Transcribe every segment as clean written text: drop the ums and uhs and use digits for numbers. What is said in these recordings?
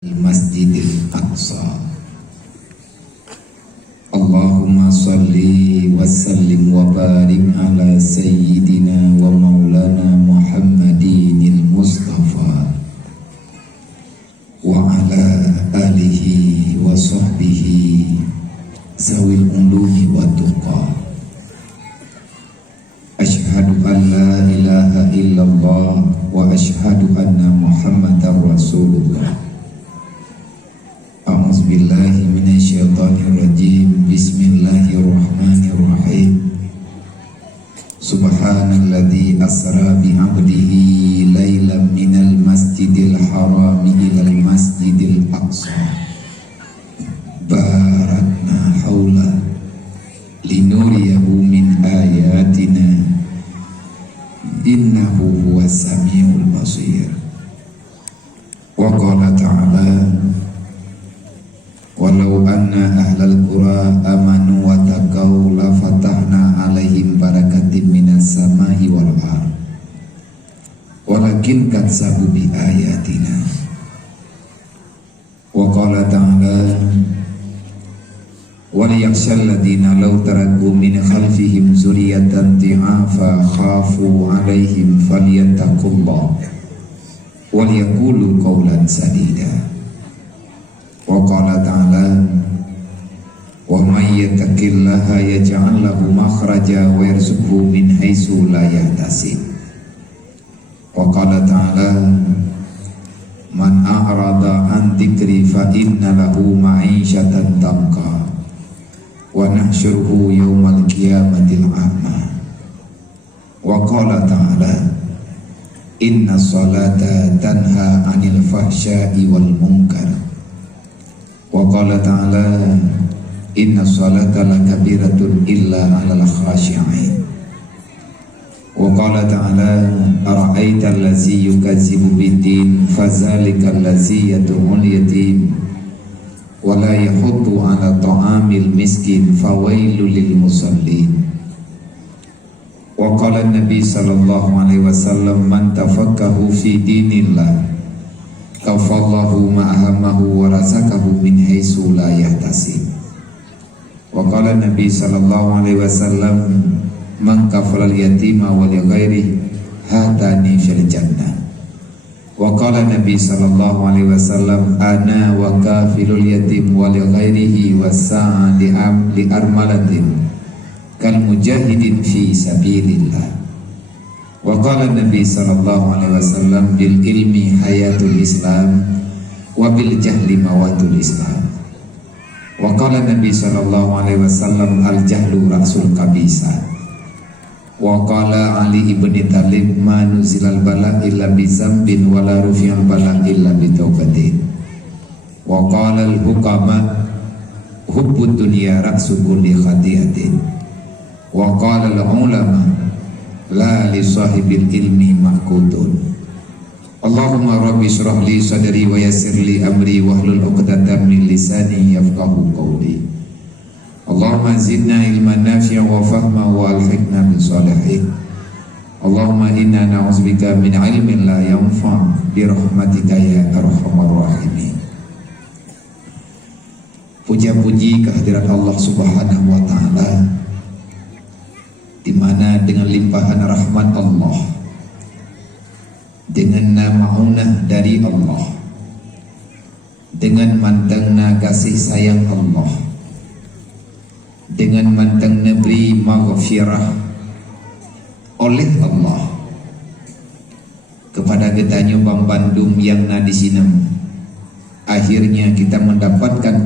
Masjidil Aqsa. Allahumma salli wa sallim wa barik ala sayyidina wa maulana Muhammadinil Mustafa wa ala alihi wa sahbihi zawil uluhi wa tuqa. Ashhadu an la ilaha illallah wa ashhadu anna Muhammadar Rasulullah. A'udzubillahi minasyaitonirrajim. Bismillahirrahmanirrahim. Subhanalladzi asra bi'abdihi lailan minal masjidil harami ilal masjidil aqsa. Barakna haula linuriyahu min ayatina innahu huwas samiul basir. Wa qala ta'ala walau anna ahlal qura amanu wa taqaw la fatahna alaihim barakatim minas samai wal ardh walakin kadzabu bi ayatina. Wa qala ta'ala wal yakhshal ladina law taraku min khalfihim zurriyatan dhi'afa khafu alaihim falyattaqullah wal yaqulu qawlan sadida. Wa qala ta'ala wa may yattaqillaha yaj'al lahu makhraja wa yarzuqhu min haitsu la yahtasib. Wa qala ta'ala man a'rada an dzikri fa inna lahu ma'isyatan danqa wa nahsyuruhu yaumal qiyamatil a'ma. Wa qala ta'ala inna sholata tanha 'anil fahsya'i wal munkar. Wa qala ta'ala inna sholata lakabiratun illa 'alal khashi'in. Wa qala ta'ala ara'aita allazi yukazzibu bid-din fadzalikal ladzi yad'ul yatim wa la yahuddu 'ala ta'amil miskin fawailul lil musallin. Wa qala an-nabi sallallahu alaihi wasallam man tafaqahu fi dinillah kafallahu ma'ahamahu wa razaqahu min haitsu la yahtasib. Wa qala Nabi sallallahu alaihi wasallam man kafala al-yatima wa li ghairihi hatani fil jannah. Wa qala Nabi sallallahu alaihi wasallam ana wa kafilul yatim wa li ghairihi wasa'a li armalatin kal mujahidin fi sabilillah. Wa qala Nabi sallallahu alaihi wasallam bil ilmi hayatul Islam wa bil jahli mawatul Islam. Wa qala Nabi sallallahu alaihi wasallam al jahlu ra'sul kabisa. Wa qala Ali ibn Talib ma nuzilal bala illa bi zambin wa la rufi'al bala illa bi taubatin. Wa qala al hukama hubbud dunya ra'su kulli khati'atin. Wa qala al ulama la li sahibil ilmi maqutun. Allahumma rabbi shrah li sadri wa yassir li amri wahlul 'uqdatam min lisani yafqahu qawli. Allahumma zidna ilman nafi'a wa fahma wa alhiqna bis salihin. Allahumma inna na'udzubika min ilmin la yanfa' bi rahmatika ya arhamar rahimin. Puja-puji kehadirat Allah Subhanahu wa taala, di mana dengan limpahan rahmat Allah, dengan namaunah dari Allah, dengan mantangna kasih sayang Allah, dengan mantangna beri maghfirah oleh Allah kepada kita nyumbang Bandung yang na di sini, akhirnya kita mendapatkan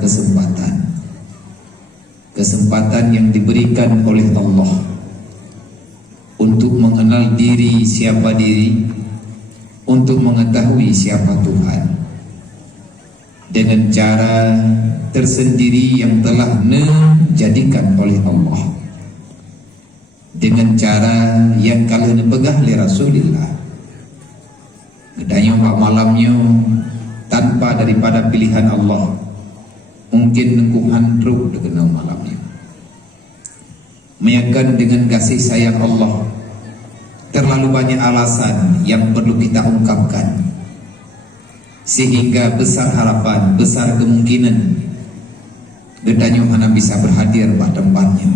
kesempatan yang diberikan oleh Allah untuk mengenal diri, siapa diri, untuk mengetahui siapa Tuhan, dengan cara tersendiri yang telah dijadikan oleh Allah, dengan cara yang kalian pegah li Rasulillah. Gedanya pak malamnya tanpa daripada pilihan Allah, mungkin nengkuhan truk dengan malamnya, meyakan dengan kasih sayang Allah. Terlalu banyak alasan yang perlu kita ungkapkan. sehingga besar harapan, besar kemungkinan gedanyo hana bisa berhadir pada tempatnya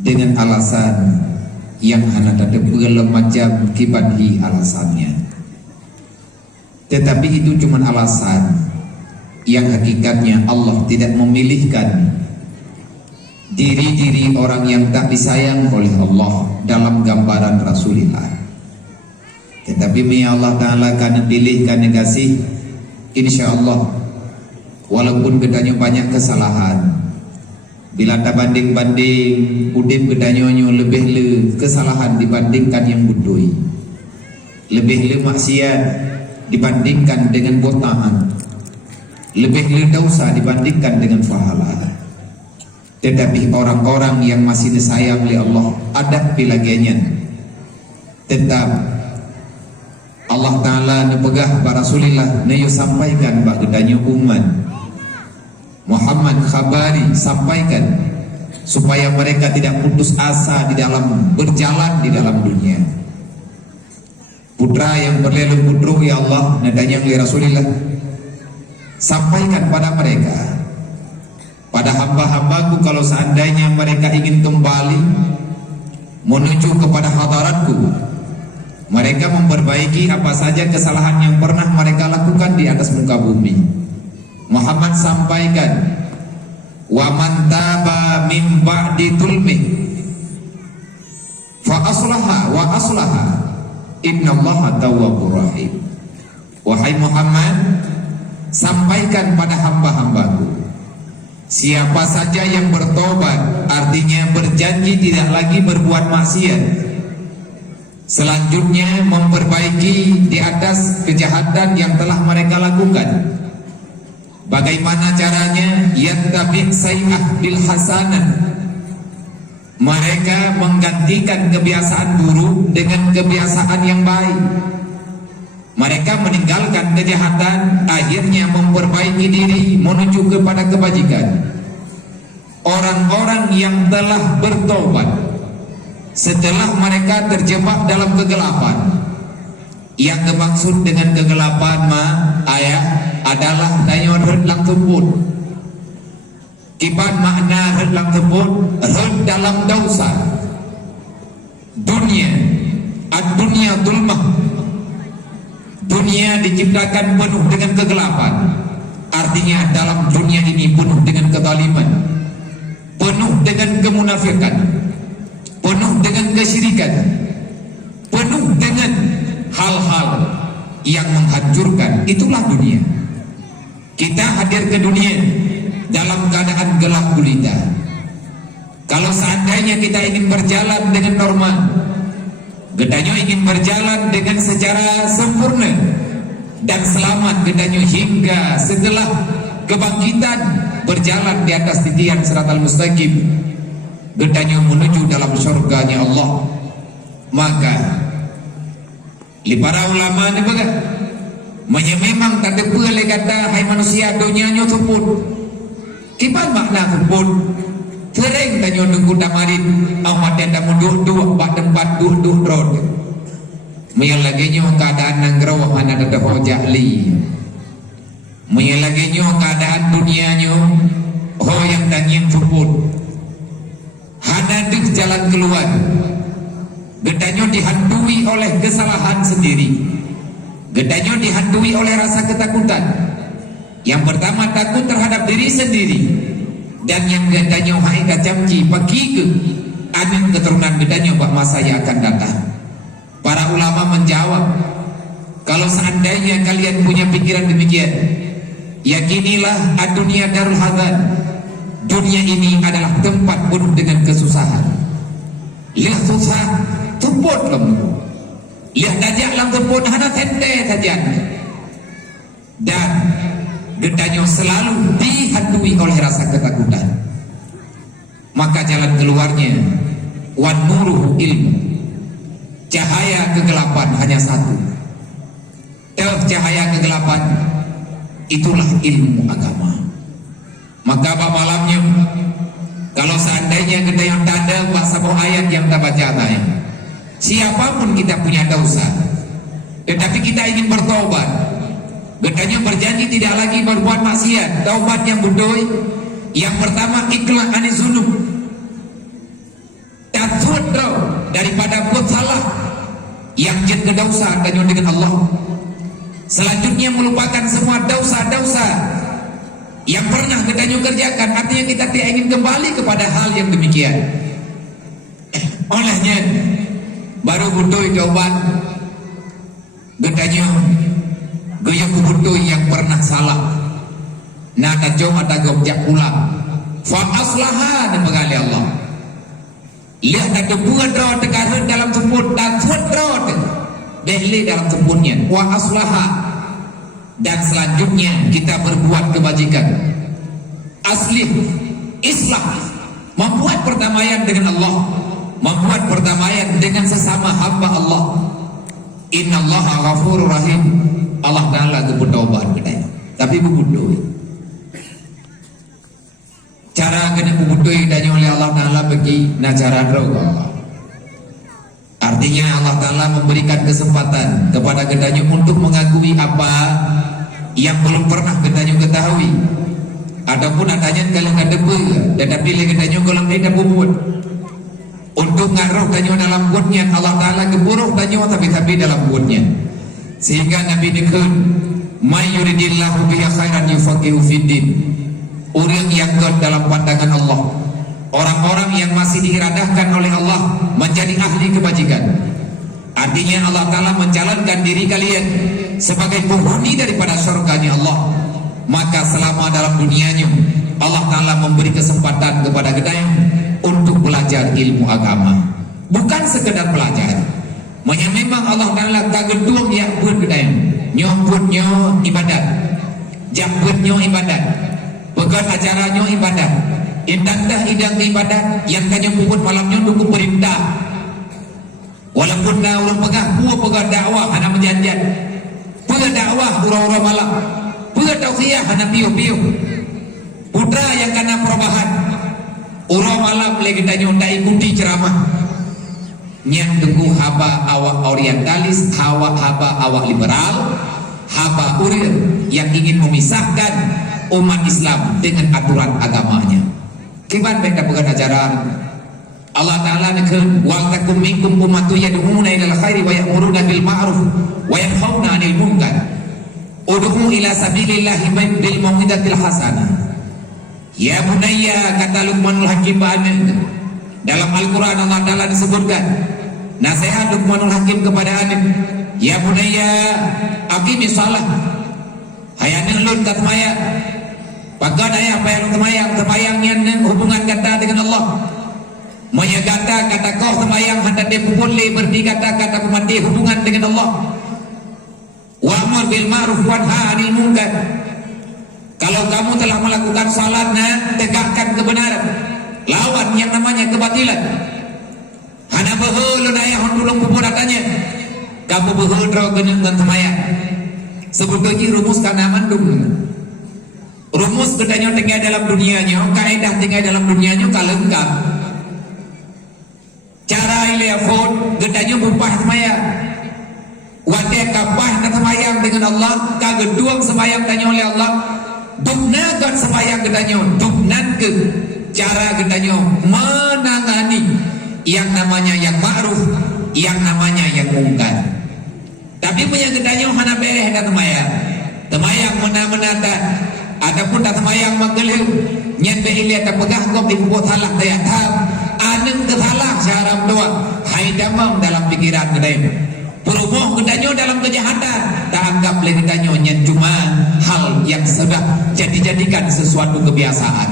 dengan alasan yang hana ada berbagai macam kibadhi alasannya. Tetapi itu cuma alasan yang hakikatnya Allah tidak memilihkan diri-diri orang yang tak disayang oleh Allah dalam gambaran Rasulullah. Tetapi Allah Ta'ala karena pilih, karena kasih, insya Allah walaupun gedanya banyak kesalahan, bila tak banding-banding udip gedanya lebih le kesalahan dibandingkan yang budoi, lebih le maksiat dibandingkan dengan botaan, lebih le dosa dibandingkan dengan pahala. Tetapi orang-orang yang masih disayang oleh Allah ada pilagenya, tetap Allah Ta'ala nepegah para Rasulullah neyo sampaikan bagedanya umat Muhammad khabari, sampaikan supaya mereka tidak putus asa di dalam berjalan di dalam dunia. Putra yang berlelu putru ya Allah nadanya oleh Rasulullah, sampaikan pada mereka, pada hamba-hambaku, kalau seandainya mereka ingin kembali menuju kepada hadaratku, mereka memperbaiki apa saja kesalahan yang pernah mereka lakukan di atas muka bumi. Muhammad sampaikan, wa man taba min ba'di tulmi fa aslaha wa aslaha innallaha tawwabur rahim. Wahai Muhammad, sampaikan pada hamba-hambaku, siapa saja yang bertobat, artinya berjanji tidak lagi berbuat maksiat, selanjutnya memperbaiki di atas kejahatan yang telah mereka lakukan. Bagaimana caranya? Yattabi' sayyi'ah bil hasanah. Mereka menggantikan kebiasaan buruk dengan kebiasaan yang baik. Mereka meninggalkan kejahatan, akhirnya memperbaiki diri menuju kepada kebajikan. Orang-orang yang telah bertobat setelah mereka terjebak dalam kegelapan. Yang dimaksud dengan kegelapan ayat adalah dayon redlang tebut. Kibat makna redlang tebut, red dalam dosa. Dunia, ad-dunia zulmah. Dunia diciptakan penuh dengan kegelapan. Artinya dalam dunia ini penuh dengan kezaliman, penuh dengan kemunafikan, penuh dengan kesyirikan, penuh dengan hal-hal yang menghancurkan. Itulah dunia. Kita hadir ke dunia dalam keadaan gelap gulita. Kalau seandainya kita ingin berjalan dengan normal, gedanyo ingin berjalan dengan secara sempurna dan selamat gedanyo hingga setelah kebangkitan berjalan di atas titian siratal mustaqim, gedanyo menuju dalam surganya Allah. Maka li para ulama ni baga memang tak ada boleh kata hai manusia dunianya tuput. Kipan makna tuput? Tereng tanyo nunggu damarin amat yang dah mundur bak tempat duduk drone. Maya lagi nyo keadaan nanggraw hana ada hojali. Maya lagi nyo keadaan dunianya ho yang tanyang tuput. Hana ada jalan keluar. Gedanyo dihantui oleh kesalahan sendiri. Gedanyo dihantui oleh rasa ketakutan. Yang pertama takut terhadap diri sendiri, dan yang gedanyo hai kacamci pagi ke anak keturunan gedanyo bak masa yang akan datang. Para ulama menjawab, kalau seandainya kalian punya pikiran demikian, yakinilah ad-dunia darul hazan. Dunia ini adalah tempat penuh dengan kesusahan. Lihat susah tuput lemu, lihat dajak lang tuput hana tente saja. Dan gedanyo selalu dihantui oleh rasa ketakutan. Maka jalan keluarnya wan nuruhu ilmu. Cahaya kegelapan hanya satu. Cahaya kegelapan itulah ilmu agama. Maka malamnya kalau seandainya kita yang tanda bahasa ayat yang kita baca tadi, siapapun kita punya dosa, tetapi kita ingin bertobat, Getanya berjanji tidak lagi berbuat maksiat. Taubat yang budoi. Yang pertama ikhlas anis zulum. Takut daripada buat salah. Yang jen ke dosa tanya dengan Allah. Selanjutnya melupakan semua dosa-dosa yang pernah kita kerjakan. Artinya kita tidak ingin kembali kepada hal yang demikian. Olehnya baru butuh taubat. Getanya gaya butuh yang pernah salah. Nah tajam ada gojak pulang. Fa aslaha dan mengali Allah. Lihat ada bunga draw tegaran dalam semput dan draw dehli dalam semputnya. Wa aslaha. Dan selanjutnya kita berbuat kebajikan. Aslih, islah, membuat perdamaian dengan Allah, membuat perdamaian dengan sesama hamba Allah. Innallaha ghafurur rahim. Allah Ta'ala bertaubat kita. Tapi berbuduh. Cara kena berbuduh ditanya oleh Allah Ta'ala bagi cara Allah. Artinya Allah Ta'ala memberikan kesempatan kepada ketanya untuk mengakui apa yang belum pernah ketanya ketahui. Adapun adanya kalau nggak debu, tetapi ketanya kalau tidak buat untuk ngaruh tanya dalam buatnya Allah Ta'ala keburuh tanya tapi dalam buatnya. Sehingga Nabi dikun may yuridillahu bihi khairan yufaqihu fiddin. Orang yang god dalam pandangan Allah, orang-orang yang masih diiradahkan oleh Allah menjadi ahli kebajikan. Artinya Allah Ta'ala menjalankan diri kalian sebagai penghuni daripada surganya Allah. Maka selama dalam dunianya Allah Ta'ala memberi kesempatan kepada kita untuk belajar ilmu agama. Bukan sekedar belajar. Memang Allah Ta'ala kagedung yang buat kita nyobutnya ibadat, jambutnya ibadat, pegat acaranya ibadat, indah idang ibadat yang kanya puput malamnya dukung perintah. Walaupun orang pegah dakwah hana menjanjat, pegah dakwah urang-urang malam, pegah tauhiyah hana piu-piu. Putra yang kena perubahan, urang malam lagi tanya tak ikuti ceramah. Yang tunggu haba awak orientalis, haba awak liberal, haba urir yang ingin memisahkan umat Islam dengan aturan agamanya. Kiban mereka bukan ajaran Allah Ta'ala nekun wal takum minkum ummatu yad'una ilal khairi wa ya'muruna bil ma'ruf wa yanhauna 'anil munkar. Ud'u ila sabilillahi bil mau'izatil hasanah. Ya bunayya, kata Luqmanul Hakim dalam Al-Quran Allah Ta'ala disebutkan nasihat Luqmanul Hakim kepada anak. Ya bunayya aqimi shalah. Hayane ulun kat maya. Pagan ayah apa yang temayangnya hubungan kata dengan Allah. Maya kata kau temayang hendak dia boleh berkata mandi hubungan dengan Allah. Wa'mur bil ma'ruf wanha 'anil munkar. Kalau kamu telah melakukan salat, tegakkan kebenaran, lawan yang namanya kebatilan. Hana behulun ayah hundulung pupur katanya. Kamu behul draw dengan temayang. Sebetulnya rumus kana mandung. Rumus ketanya tinggal dalam dunianya, kaidah tinggal dalam dunianya kalengkap. Cara ilafon ketanya bupah semaya. Wadah kapah nak semayang dengan Allah, kageduang semayang tanya oleh Allah. Duknakan semayang ketanya, duknan ke cara ketanya menangani yang namanya yang ma'ruf, yang namanya yang mungkar. Tapi punya ketanya hana bereh dan temayang menata ataupun tak semayang menggelih nyen behilia tak pegah kau dibuat salah daya tam aneng kesalah syaram doa hai damam dalam pikiran kedai perumoh kedanya dalam kejahatan tak anggap lagi kedanya nyen cuma hal yang sudah jadikan sesuatu kebiasaan.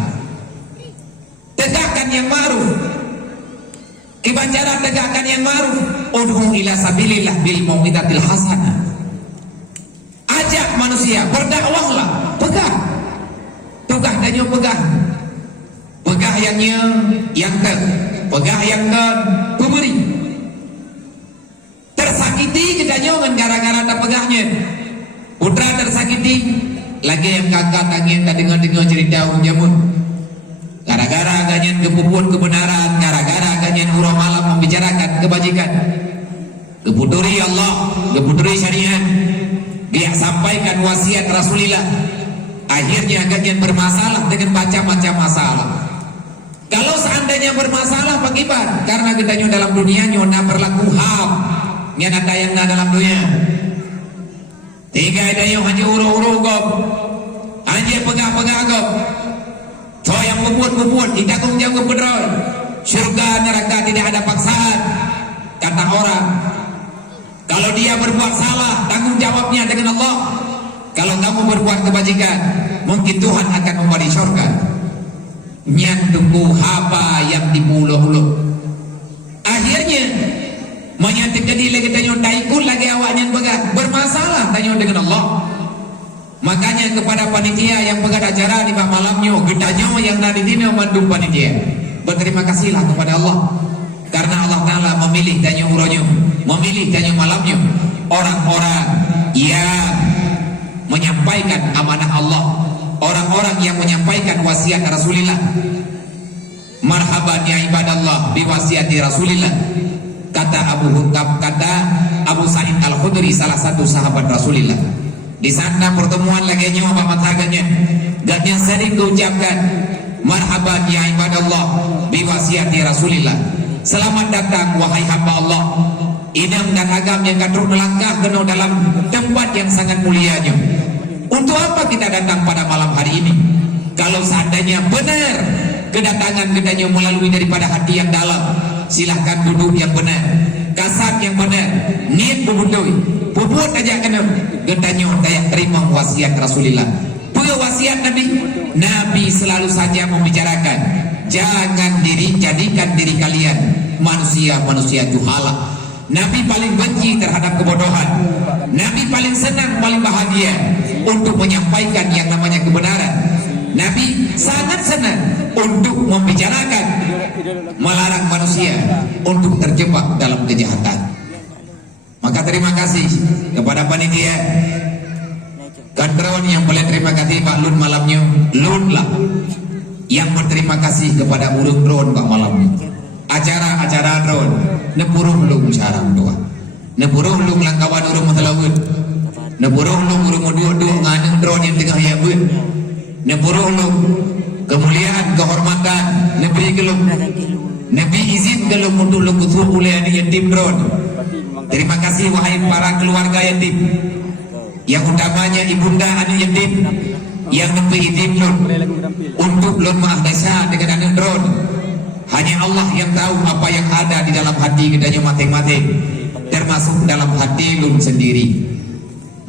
Tegakkan yang ma'ruf, cara tegakkan yang ma'ruf. Ud'u ila sabilillah bil mau'izatil hasanah. Ajak manusia berdakwahlah, pegah tugah danyo pegah yang pegah yang pemberi. Tersakiti kedanyo dengan gara-gara tak pegahnya. Putra tersakiti lagi yang kakak tangin tak dengar cerita jamun. Gara-gara ganyan kepupun kebenaran, gara-gara ganyan urang malam membicarakan kebajikan, keputuri Allah, keputuri syariat, dia sampaikan wasiat Rasulullah. Akhirnya agaknya bermasalah dengan macam-macam masalah. Kalau seandainya bermasalah bagaimana? Karena kita dalam dunia nyona berlaku ham, yang ada yang dalam dunia. Tiga ada yang hanya uru-uru gop, hanya pegah-pegah gop. So yang bubut-bubut, kita tanggung jawab beneran. Surga neraka tidak ada paksaan. Kata orang, kalau dia berbuat salah, tanggung jawabnya dengan Allah. Kalau kamu berbuat kebajikan, mungkin Tuhan akan memberi surga. Nyantuku apa yang dipuluh-uluh. Akhirnya menyantik jadi lagi tanya taikun lagi awaknya bermasalah tanya dengan Allah. Makanya kepada panitia yang pegang acara di malamnya, gedanya yang nadi dini mandum panitia, berterima kasihlah kepada Allah karena Allah Ta'ala memilih tanya uronya, memilih tanya malamnya orang-orang yang menyampaikan amanah Allah, orang-orang yang menyampaikan wasiat Rasulullah. Marhaban ya ibadallah biwasiati Rasulullah. Kata Abu Sa'id Al-Khudri, salah satu sahabat Rasulullah. Di sana pertemuan lagi nyawa mataganya, dan yang sering diucapkan, marhaban ya ibadallah biwasiati Rasulullah. Selamat datang wahai hamba Allah, idam dan agam yang kadruk melangkah kena dalam tempat yang sangat mulianya. Untuk apa kita datang pada malam hari ini? Kalau seandainya benar kedatangan kita melalui daripada hati yang dalam, silahkan duduk yang benar, kasat yang benar, niat bubutui, bubut aja kena getanya daya terima wasiat Rasulullah. Punya wasiat Nabi selalu saja membicarakan, jangan jadikan diri kalian manusia juhala. Nabi paling benci terhadap kebodohan. Nabi paling senang, paling bahagia untuk menyampaikan yang namanya kebenaran. Nabi sangat senang untuk membicarakan, melarang manusia untuk terjebak dalam kejahatan. Maka terima kasih kepada panitia Kadron yang boleh terima kasih Pak Lun malamnya. Lun lah yang berterima kasih kepada urung drone Pak malamnya. Acara-acara drone nepuruh lung sarang doa, nepuruh lung langkawan urung matalawud, nepuruh lung urung dua nganeng drone yang tengah yabun, nepuruh lung kemuliaan kehormatan Nabi gelum, Nabi izin gelum untuk lung kutu mulia di yatim drone. Terima kasih wahai para keluarga yatim, yang utamanya ibunda anu yatim yang Nabi izin lun untuk lun maaf desa dengan anu drone. Hanya Allah yang tahu apa yang ada di dalam hati kita masing-masing, termasuk dalam hati lum sendiri.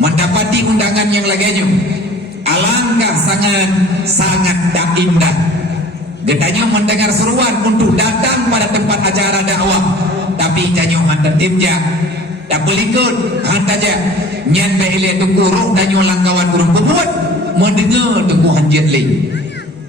Mendapati undangan yang lainnya, alangkah sangat tak indah. Getanya mendengar seruan untuk datang pada tempat acara dakwah, tapi janyo hantar timja, tak belikut hantaja, nyan beile tukurung danyo langkawan burung bubut, mendengar tukuhan jetli.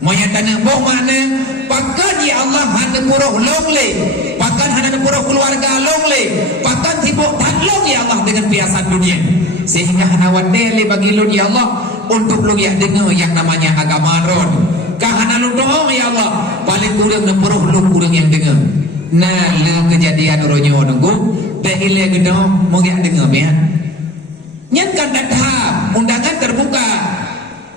Maya tanah boh mana pakan ya Allah hana puruh longle, pakan hana puruh keluarga longle, pakan sibuk tanlong ya Allah dengan biasa dunia, sehingga hana wadele bagi lu ya Allah untuk lu yang dengar yang namanya agama ron. Kahana lu doa ya Allah paling kurang nepuruh lu kurang yang dengar. Nah lu kejadian ronyo nunggu behile gedong mau yang dengar ya. Nyankan datang undangan terbuka.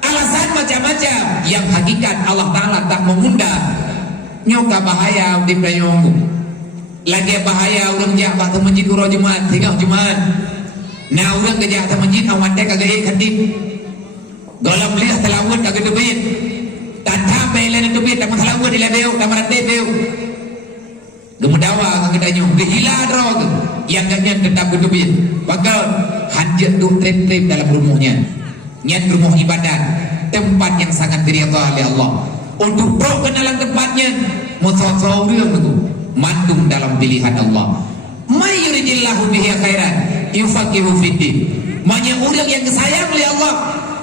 Alasan macam-macam yang hakikat Allah Ta'ala tak mengundang. Nyoka bahaya di playong lagi bahaya orang jahat ke masjid urang Jumat tinggal Jumat. Nah orang kerja ke masjid awak dek kagak khatib golong lihat telawud kagak debit tata belen debit tak telawud di lebeu kamar tebeu gemudawa kagak danyo gehila drog yang gaknya tetap debit bakal hanjat du trip-trip dalam rumahnya. Nyat rumah ibadat, tempat yang sangat diridha oleh Allah. Untuk bro kenalan tempatnya, mutsawsaw itu mandung dalam pilihan Allah. May yuridillahu bihi khairan yufaqihu fiddin. Banyak orang yang disayang oleh Allah,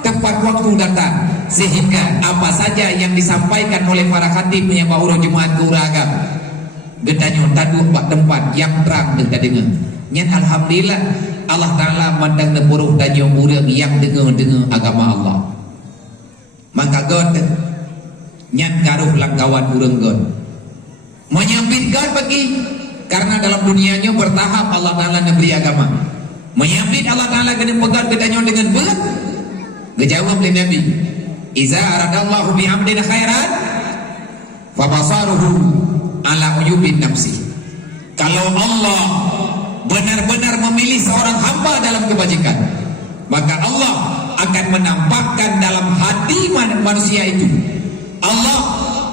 tepat waktu datang sehingga apa saja yang disampaikan oleh para khatib yang bawa Jumat ke uragam. Gedanyo taduh bak tempat yang terang dan dengar. Nyan alhamdulillah Allah Ta'ala mandang nepuruh danyo urang yang dengar agama Allah. Maka God nyan karuh langkawan urang God menyampaikan bagi karena dalam dunianya bertahap Allah Ta'ala memberi agama. Menyambit Allah Ta'ala kena pegat ketanya dengan berat. Kejawab oleh Nabi, iza aradallahu bi'abdin khairan fabasaruhu ala uyubin nafsi. Kalau Allah benar-benar memilih seorang hamba dalam kebajikan, maka Allah akan menampakkan dalam hati manusia itu, Allah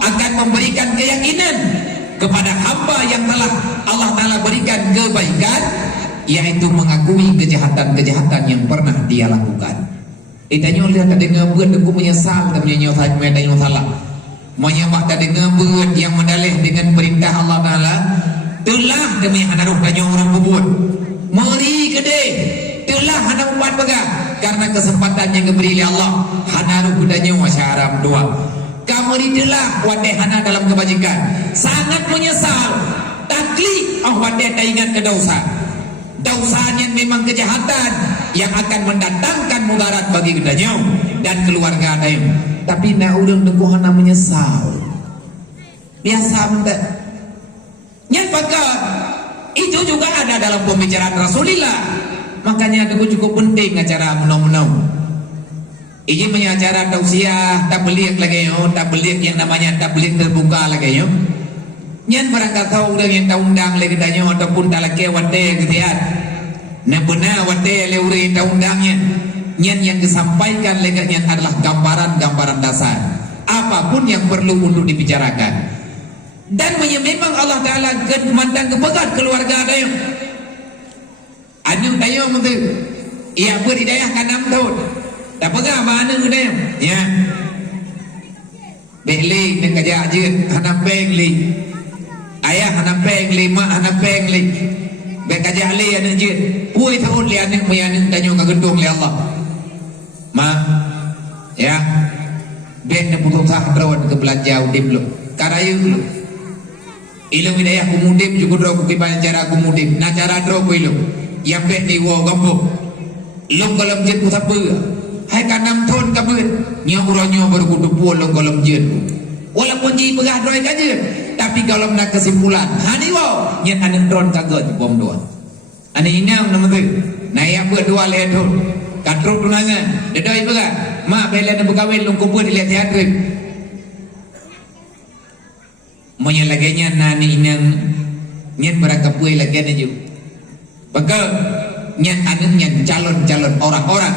akan memberikan keyakinan kepada hamba yang telah Allah Ta'ala berikan kebaikan, yaitu mengakui kejahatan-kejahatan yang pernah dia lakukan. Itanya oleh tak dengar berat aku menyesal tak punya tanya salah. Menyembah tak dengar berat yang mendalih dengan perintah Allah Ta'ala. Telah demi hanaruh tanya orang berbuat. Mari kedai. Telah hana buat pegang. Karena kesempatan yang diberi oleh Allah. Hanaruh tanya wasyaram doa. Kamu telah wadai hana dalam kebajikan. Sangat menyesal. Takli wadai tak ingat ke dosa. Dosanya memang kejahatan yang akan mendatangkan mudarat bagi kedanya dan keluarga dia. Tapi nak urang deku hana menyesal. Biasa mendak. Yang pakat itu juga ada dalam pembicaraan Rasulullah. Makanya deku cukup penting acara menong-menong. Ini punya acara tausiah tabligh lagi yo, tabligh yang namanya tabligh terbuka lagi yo. Nyan barangkali tahu orang yang tahu undang lagi tanya ataupun tak lagi wate ketiak. Nah benar wate leuri tahu undangnya. Nyan yang disampaikan lagi nyan adalah gambaran-gambaran dasar. Apapun yang perlu untuk dibicarakan. Dan memang Allah Ta'ala memandang kepegat keluarga ada yang anu tayo mentu. Ia beridayah kanam tahun. Tak pegang mana dia. Ya. Beli dengan kerja je hanap beli. Ayah anak peng lima anak peng li bekajak li anak je pui tahun li anak punya anak tanya ke gedung li Allah ma ya bek ne putus sah drawan ke belanja udim lu karayu lu ilu wilayah kumudim juga draw bukipan cara kumudim na cara draw ku ilu yang bek di wo gambo long kolam jet pusat ber hai kanam thon kabut nyo uronyo baru kudu puol long kolam jet walaupun ji pegah droy kaje tapi kalau nak kesimpulan hani wow nyen anak drone kaget bom dua ani inang nama tu naik berdua lihat tu katruk tunangan dedoi pegah mak bela nak berkahwin long kumpul di lihat teatrik monya laganya nani inang nyen berakapui lagi ni ju maka nyen anak nyen calon-calon orang-orang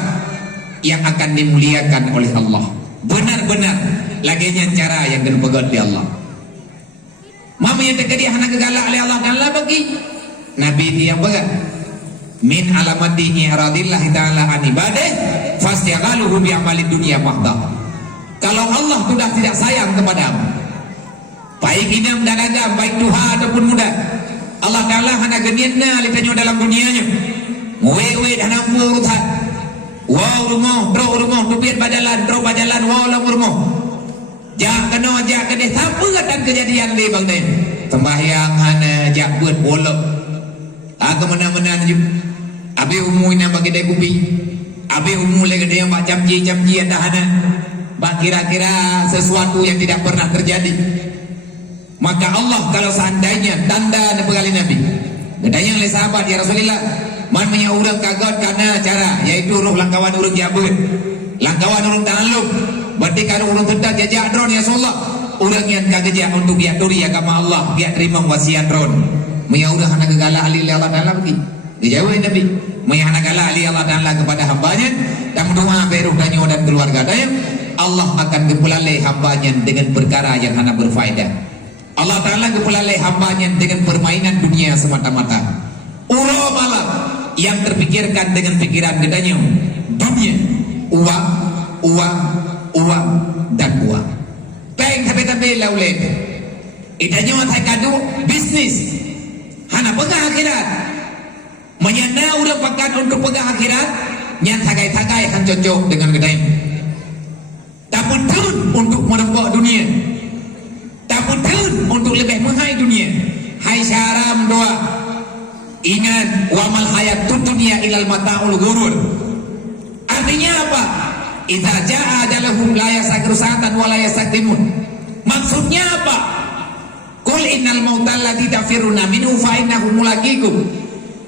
yang akan dimuliakan oleh Allah benar-benar laganya cara yang kena pegat di Allah. Mama yang terkedi hana kegalak oleh Allah Ta'ala bagi Nabi ini yang pegat min alamati i'radillahi ta'ala an ibadah fastiaghaluhu bi'amali dunia mahdah. Kalau Allah sudah tidak sayang kepadamu, baik inam dan agam, baik tuha ataupun muda, Allah Ta'ala hana geniatna litanyo dalam dunianya muwe-we dan amuruthat wow rumah tubiat bajalan terus bajalan wow lam rumah jak kena jak kedeh siapa dan kejadian di bang den sembahyang hana jak buat bolak ke mana-mana je abi umur ina bagi dai kupi abi umur lagi dia mak jamji ada hana bak kira-kira sesuatu yang tidak pernah terjadi. Maka Allah kalau seandainya tanda nepekali Nabi gedanya oleh sahabat ya Rasulullah man punya orang kagot karena cara yaitu roh langkawan urang jabut langkawan urang ta'alluq berarti kalau urang tetap jajak drone ya Rasulullah urang yang kagejak untuk diaturi agama Allah dia terima wasiat drone punya urang hana gegala ahli Allah Ta'ala bagi dijawab Nabi punya hana gala ahli Allah Ta'ala kepada hambanya dan doa beruh danyo dan keluarga daya Allah akan gepulalai hambanya dengan perkara yang hana berfaedah. Allah Ta'ala gepulalai hambanya dengan permainan dunia semata-mata uro malam yang terpikirkan dengan pikiran gedanya dunia, uang dan uang. Peng tapi laulet. Itanya orang kadu bisnis. Hana pegang akhirat. Menyana udah pekan untuk pegang akhirat, nyan tagai-tagai han cocok dengan gedai. Tapi tun untuk merembak dunia. Tapi tun untuk lebih menghai dunia. Hai syaram doa. Ingat wamal hayat dunia ilal mata'ul ghurur. Artinya apa? Idza jaa ajaluhum la yasakru sa'atan wa la yastakdimun. Maksudnya apa? Qul innal mautal ladzi tafiruna minhu fa innahu mulaqikum.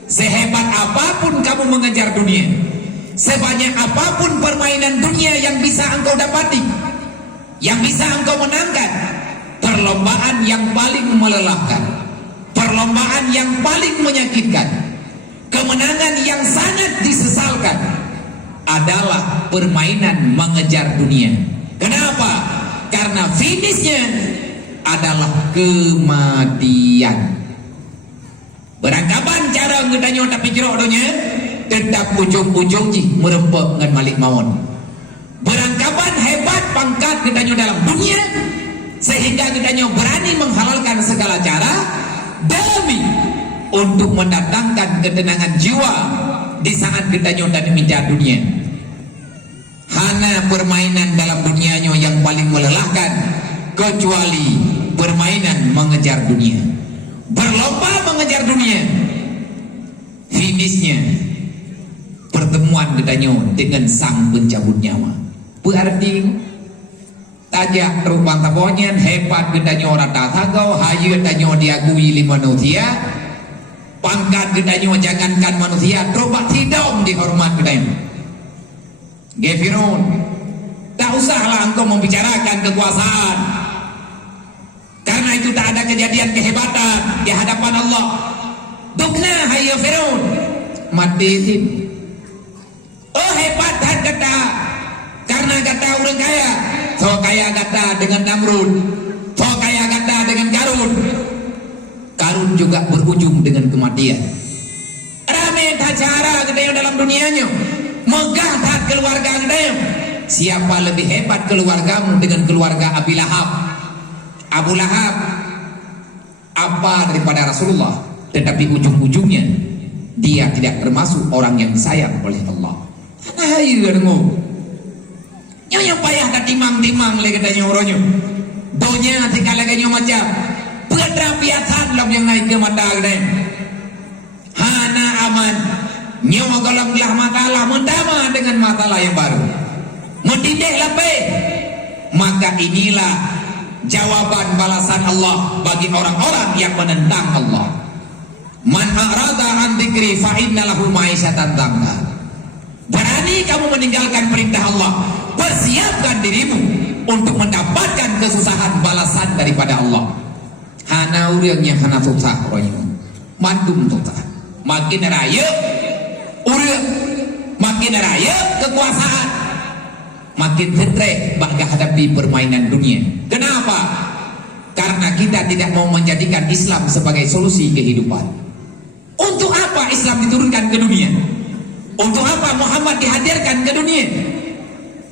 Sehebat apapun kamu mengejar dunia, sebanyak apapun permainan dunia yang bisa engkau dapati, yang bisa engkau menangkan, perlombaan yang paling melelahkan, perlombaan yang paling menyakitkan, kemenangan yang sangat disesalkan adalah permainan mengejar dunia. Kenapa? Karena finishnya adalah kematian. Berangkapan cara ngedanya tapi jerok donya tetap ujung-ujung jih merempek ngan malik mawon. Berangkapan hebat pangkat ngedanya dalam dunia sehingga ngedanya berani menghalalkan segala cara demi untuk mendatangkan ketenangan jiwa di saat ngedanya dan mengejar dunia. Hana permainan dalam dunianya yang paling melelahkan kecuali permainan mengejar dunia. Berlomba mengejar dunia, finishnya pertemuan gedanyo dengan sang pencabut nyawa. Berarti tajak terumpang taponyan hebat gedanyo rata tagaw hayu gedanyo diakui li manusia, pangkat gedanyo jangankan manusia terobat hidung dihormat gedanyo. Gefirun, tak usahlah engkau membicarakan kekuasaan, karena itu tak ada kejadian kehebatan di hadapan Allah. Dukna hayo Firaun mati. Oh hebat kata, karena kata orang kaya. So kaya kata dengan Namrud, so kaya kata dengan Karun. Karun juga berujung dengan kematian. Rame cara gede dalam dunianya, megah tak keluarga gede. Siapa lebih hebat keluargamu dengan keluarga Abi Lahab? Abu Lahab apa daripada Rasulullah, tetapi ujung-ujungnya dia tidak termasuk orang yang disayang oleh Allah. Ayo dengo, yang payah dah timang-timang lagi katanya orangnya. Donya tinggal lagi macam perapiatan lam yang naik ke mata gede. Hana aman, nyawa galam gelah matalah mendama dengan matalah yang baru. Mendidih lebih, maka inilah jawaban balasan Allah bagi orang-orang yang menentang Allah. Man a'rada an dzikri fa inna lahu ma'isyatan dhanka. Berani kamu meninggalkan perintah Allah, persiapkan dirimu untuk mendapatkan kesusahan balasan daripada Allah. Hana urang yang hana susah royo. Mandum susah. Makin raya urang, makin raya kekuasaan, makin setrek bagi hadapi permainan dunia. Kenapa? Karena kita tidak mau menjadikan Islam sebagai solusi kehidupan. Untuk apa Islam diturunkan ke dunia? Untuk apa Muhammad dihadirkan ke dunia?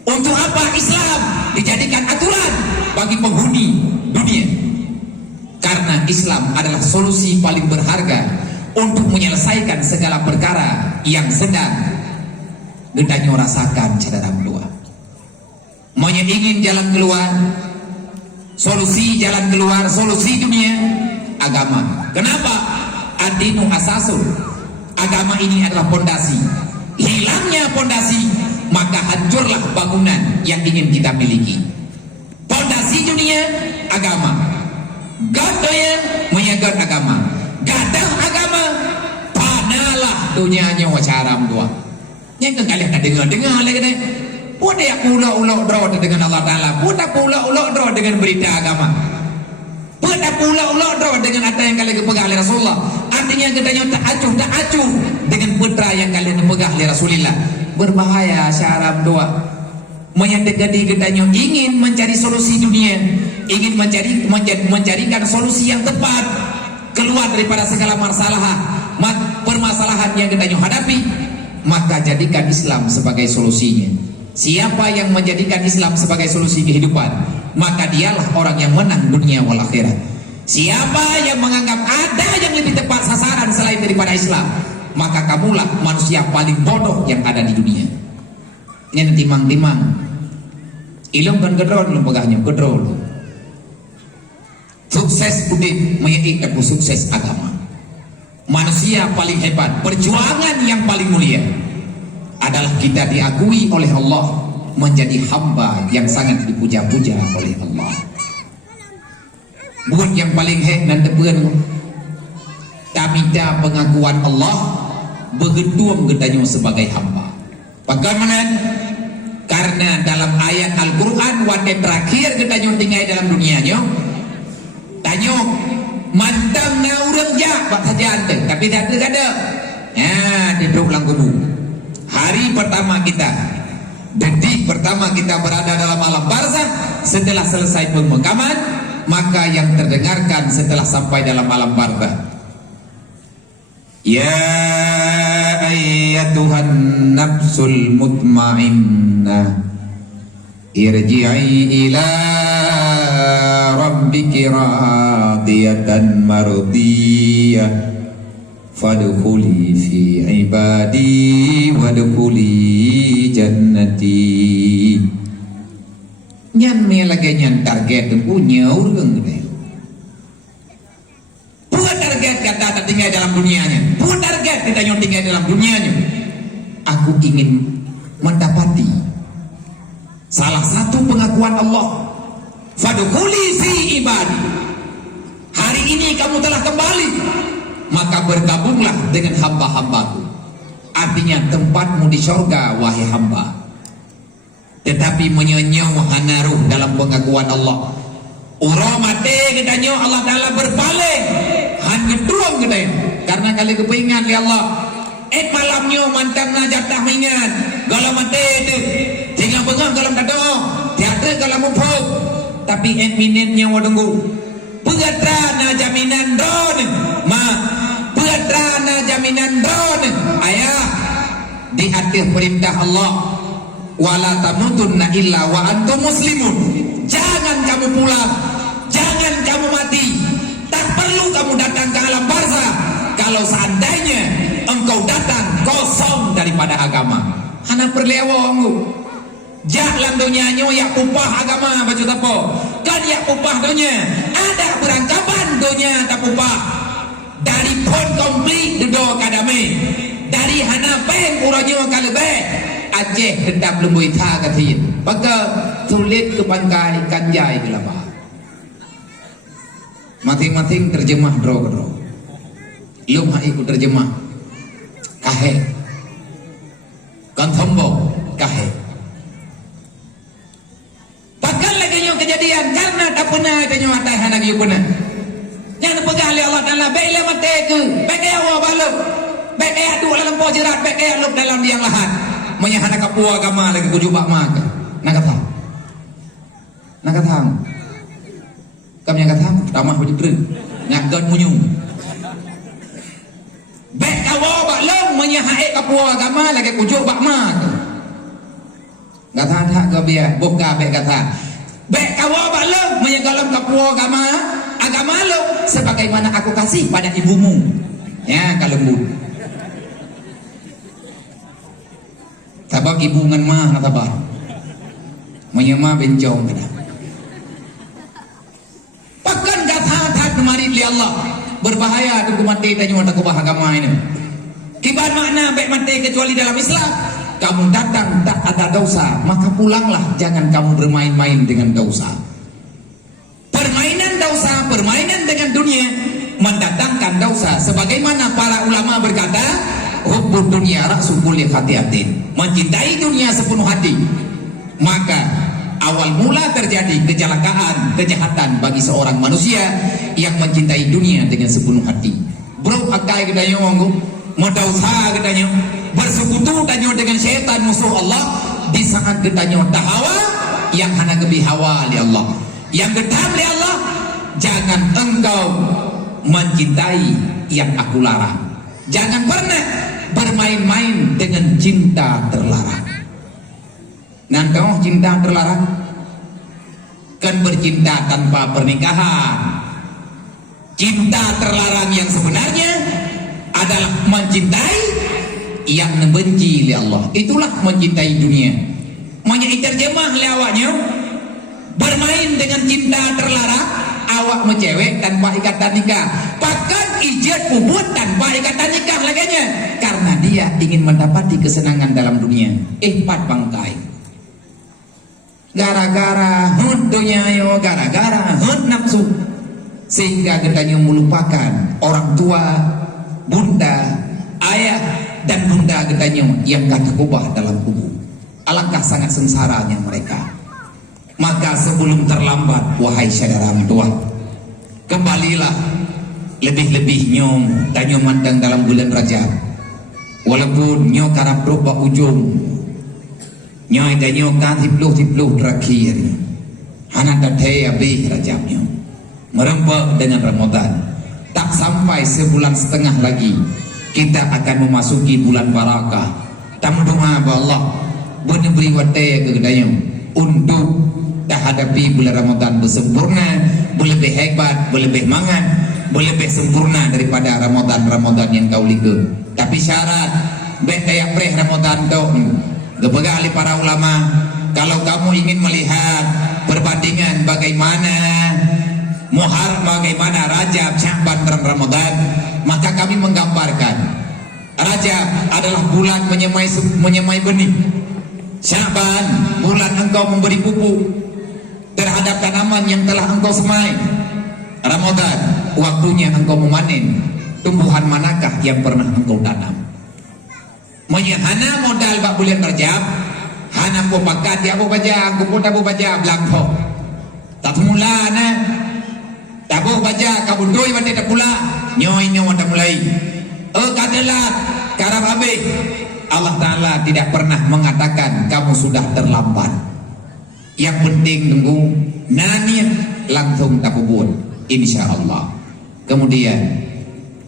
Untuk apa Islam dijadikan aturan bagi penghuni dunia? Karena Islam adalah solusi paling berharga untuk menyelesaikan segala perkara yang sedang gedanyo rasakan cara keluar. Maunya ingin jalan keluar, solusi jalan keluar, solusi dunia, agama. Kenapa? Ad-dinu asasun. Agama ini adalah pondasi. Hilangnya pondasi, maka hancurlah bangunan yang ingin kita miliki. Pondasi dunia, agama. Gadanya menyegat agama. Gadah agama, panalah dunianya wacaram dua. Yang kalian tak dengar lagi deh. Pudak pula-ulah draw dengan Allah Ta'ala. Pudak pula-ulah draw dengan berita agama. Pudak pula-ulah draw dengan apa yang kalian pegang oleh Rasulullah. Artinya katanya tak acuh dengan putra yang kalian pegang oleh Rasulullah. Berbahaya syaram doa. Menyadari katanya ingin mencari solusi dunia, ingin mencarikan solusi yang tepat keluar daripada segala permasalahan yang katanya hadapi, maka jadikan Islam sebagai solusinya. Siapa yang menjadikan Islam sebagai solusi kehidupan, maka dialah orang yang menang dunia wal akhirat. Siapa yang menganggap ada yang lebih tepat sasaran selain daripada Islam, maka kamulah manusia paling bodoh yang ada di dunia. Ini timang-timang ilmu kan gedrol lu pegahnya gedrol. Sukses budi menjadi sukses agama. Manusia paling hebat, perjuangan yang paling mulia adalah kita diakui oleh Allah menjadi hamba yang sangat dipuja-puja oleh Allah. Buat yang paling hebat dan tepuan, kami dah pengakuan Allah begetuang getanyo sebagai hamba. Bagaimana? Karena dalam ayat Al-Quran wate terakhir getanyo tinggal dalam dunianya tanyo mantang na urang jak pak saja ante tapi tak ada duduk lang kubu. Hari pertama kita, detik pertama kita berada dalam alam barzakh setelah selesai pemakaman, maka yang terdengarkan setelah sampai dalam alam barzakh, ya ayyatuhan nafsul mutmainnah irji'i ila rabbiki radiyatan mardiyah fadkhuli fi ibadi wadkhuli jannati. Nyan me lagi nyan target punya urang gede. Buat target kata tinggal dalam dunianya. Buat target kita yang tinggal dalam dunianya. Aku ingin mendapati salah satu pengakuan Allah. Fadkhuli fi ibadi. Hari ini kamu telah kembali, maka bergabunglah dengan hamba-hambaku. Artinya tempatmu di surga wahai hamba. Tetapi menyenyau hanaruh dalam pengakuan Allah. Urang mati katanya Allah Ta'ala berpaling han getuang katanya. Karena kali kepingan ya Allah malamnya mantang na jatah mingat kalau mati itu tinggal bengang kalau tak ada tiada kalau mupuk. Tapi minitnya wadunggu pengatrana jaminan don pengatrana jaminan don ayah di hati perintah Allah wala tamutunna illa wa antum muslimun. Jangan kamu pulang, jangan kamu mati, tak perlu kamu datang ke alam barzakh kalau seandainya engkau datang kosong daripada agama. Hana perlewong jak landonya ya upah agama baju tapo kan ya upah donya ada berangkapan donya tak upah dari pon komplit do kadame dari hana pen uranyo kalebe Aceh hendap lembui tha katin maka tulit ke pangkai kanjai gelaba masing-masing terjemah dro ilmu ikut terjemah kahe kan thombo kahe bahkan lagi yang kejadian karena tak pernah tanya atas anak you pernah yang pegang oleh Allah Ta'ala baik le mate ke baik awak balok baik adu dalam pojerat baik luk dalam liang lahat menyahana kapu agama lagi kuju bak mak nak kata kami yang kata tamah wajib ren ngagan munyung baik awak balok menyahai kapu agama lagi kuju bak mak kata tak ke biar buka baik kata baik awak balok menyagalam kapu agama lo sebagaimana aku kasih pada ibumu ya kalembut tabak ibu ngan mah na tabak menyema bencong kena pakan kata tak kemari li Allah berbahaya tu mati tanya tak kubah agama ini kibar makna baik mati kecuali dalam Islam kamu datang tak ada dosa maka pulanglah jangan kamu bermain-main dengan dosa. Permainan dosa, permainan dengan dunia mendatangkan dosa sebagaimana para ulama berkata hubbud dunya ra'su kulli khati'atin. Mencintai dunia sepenuh hati, maka awal mula terjadi kecelakaan, kejahatan bagi seorang manusia yang mencintai dunia dengan sepenuh hati. Bro akai katanya wonggu, modausa katanya, bersekutu katanya dengan syaitan musuh Allah di saat katanya tahawa yang hana kebi hawa li Allah. Yang getam li Allah, jangan engkau mencintai yang aku larang. Jangan pernah bermain-main dengan cinta terlarang. Nanti cinta terlarang kan bercinta tanpa pernikahan. Cinta terlarang yang sebenarnya adalah mencintai yang membenci li Allah. Itulah mencintai dunia. Manya terjemah li awaknya bermain dengan cinta terlarang. Awak mencewek tanpa ikatan nikah, bahkan ijat ubud tanpa ikatan nikah laginya, karena dia ingin mendapati kesenangan dalam dunia. Pat bangkai gara-gara hud dunia yo, gara-gara hud nafsu, sehingga katanya melupakan orang tua, bunda, ayah, dan bunda gedanya yang gak kubah dalam kubur. Alangkah sangat sengsaranya mereka. Maka sebelum terlambat, wahai saudara tua, kembalilah lebih-lebih nyong tanyo mandang dalam bulan Rajab. Walaupun nyo karap berubah ujung, nyo tanyo kan tipluh terakhir, hana datei abih Rajab nyo merempak dengan Ramadan. Tak sampai sebulan setengah lagi kita akan memasuki bulan barakah. Tamu doa Allah beri wataya kegedayan untuk dah hadapi bulan Ramadan bersempurna, lebih hebat, lebih mangat, lebih sempurna daripada Ramadan yang kau liga. Tapi syarat kayak preh Ramadan tu gebegal para ulama, kalau kamu ingin melihat perbandingan bagaimana Muharram, bagaimana Rajab, Sya'ban dan Ramadan, maka kami menggambarkan Rajab adalah bulan menyemai benih, Sya'ban bulan engkau memberi pupuk terhadap tanaman yang telah engkau semai, Ramadan waktunya engkau memanen tumbuhan manakah yang pernah engkau tanam. Hana modal bak bulan Rajab, hana po pakat ya po baca, aku pun tak baca belangko. Tak mula na, tak baca kabundoi pada tak pula, nyoy tak mulai. Kadalah karab habis. Allah Ta'ala tidak pernah mengatakan kamu sudah terlambat. Yang penting tunggu nanit langsung takubun, insya Allah. Kemudian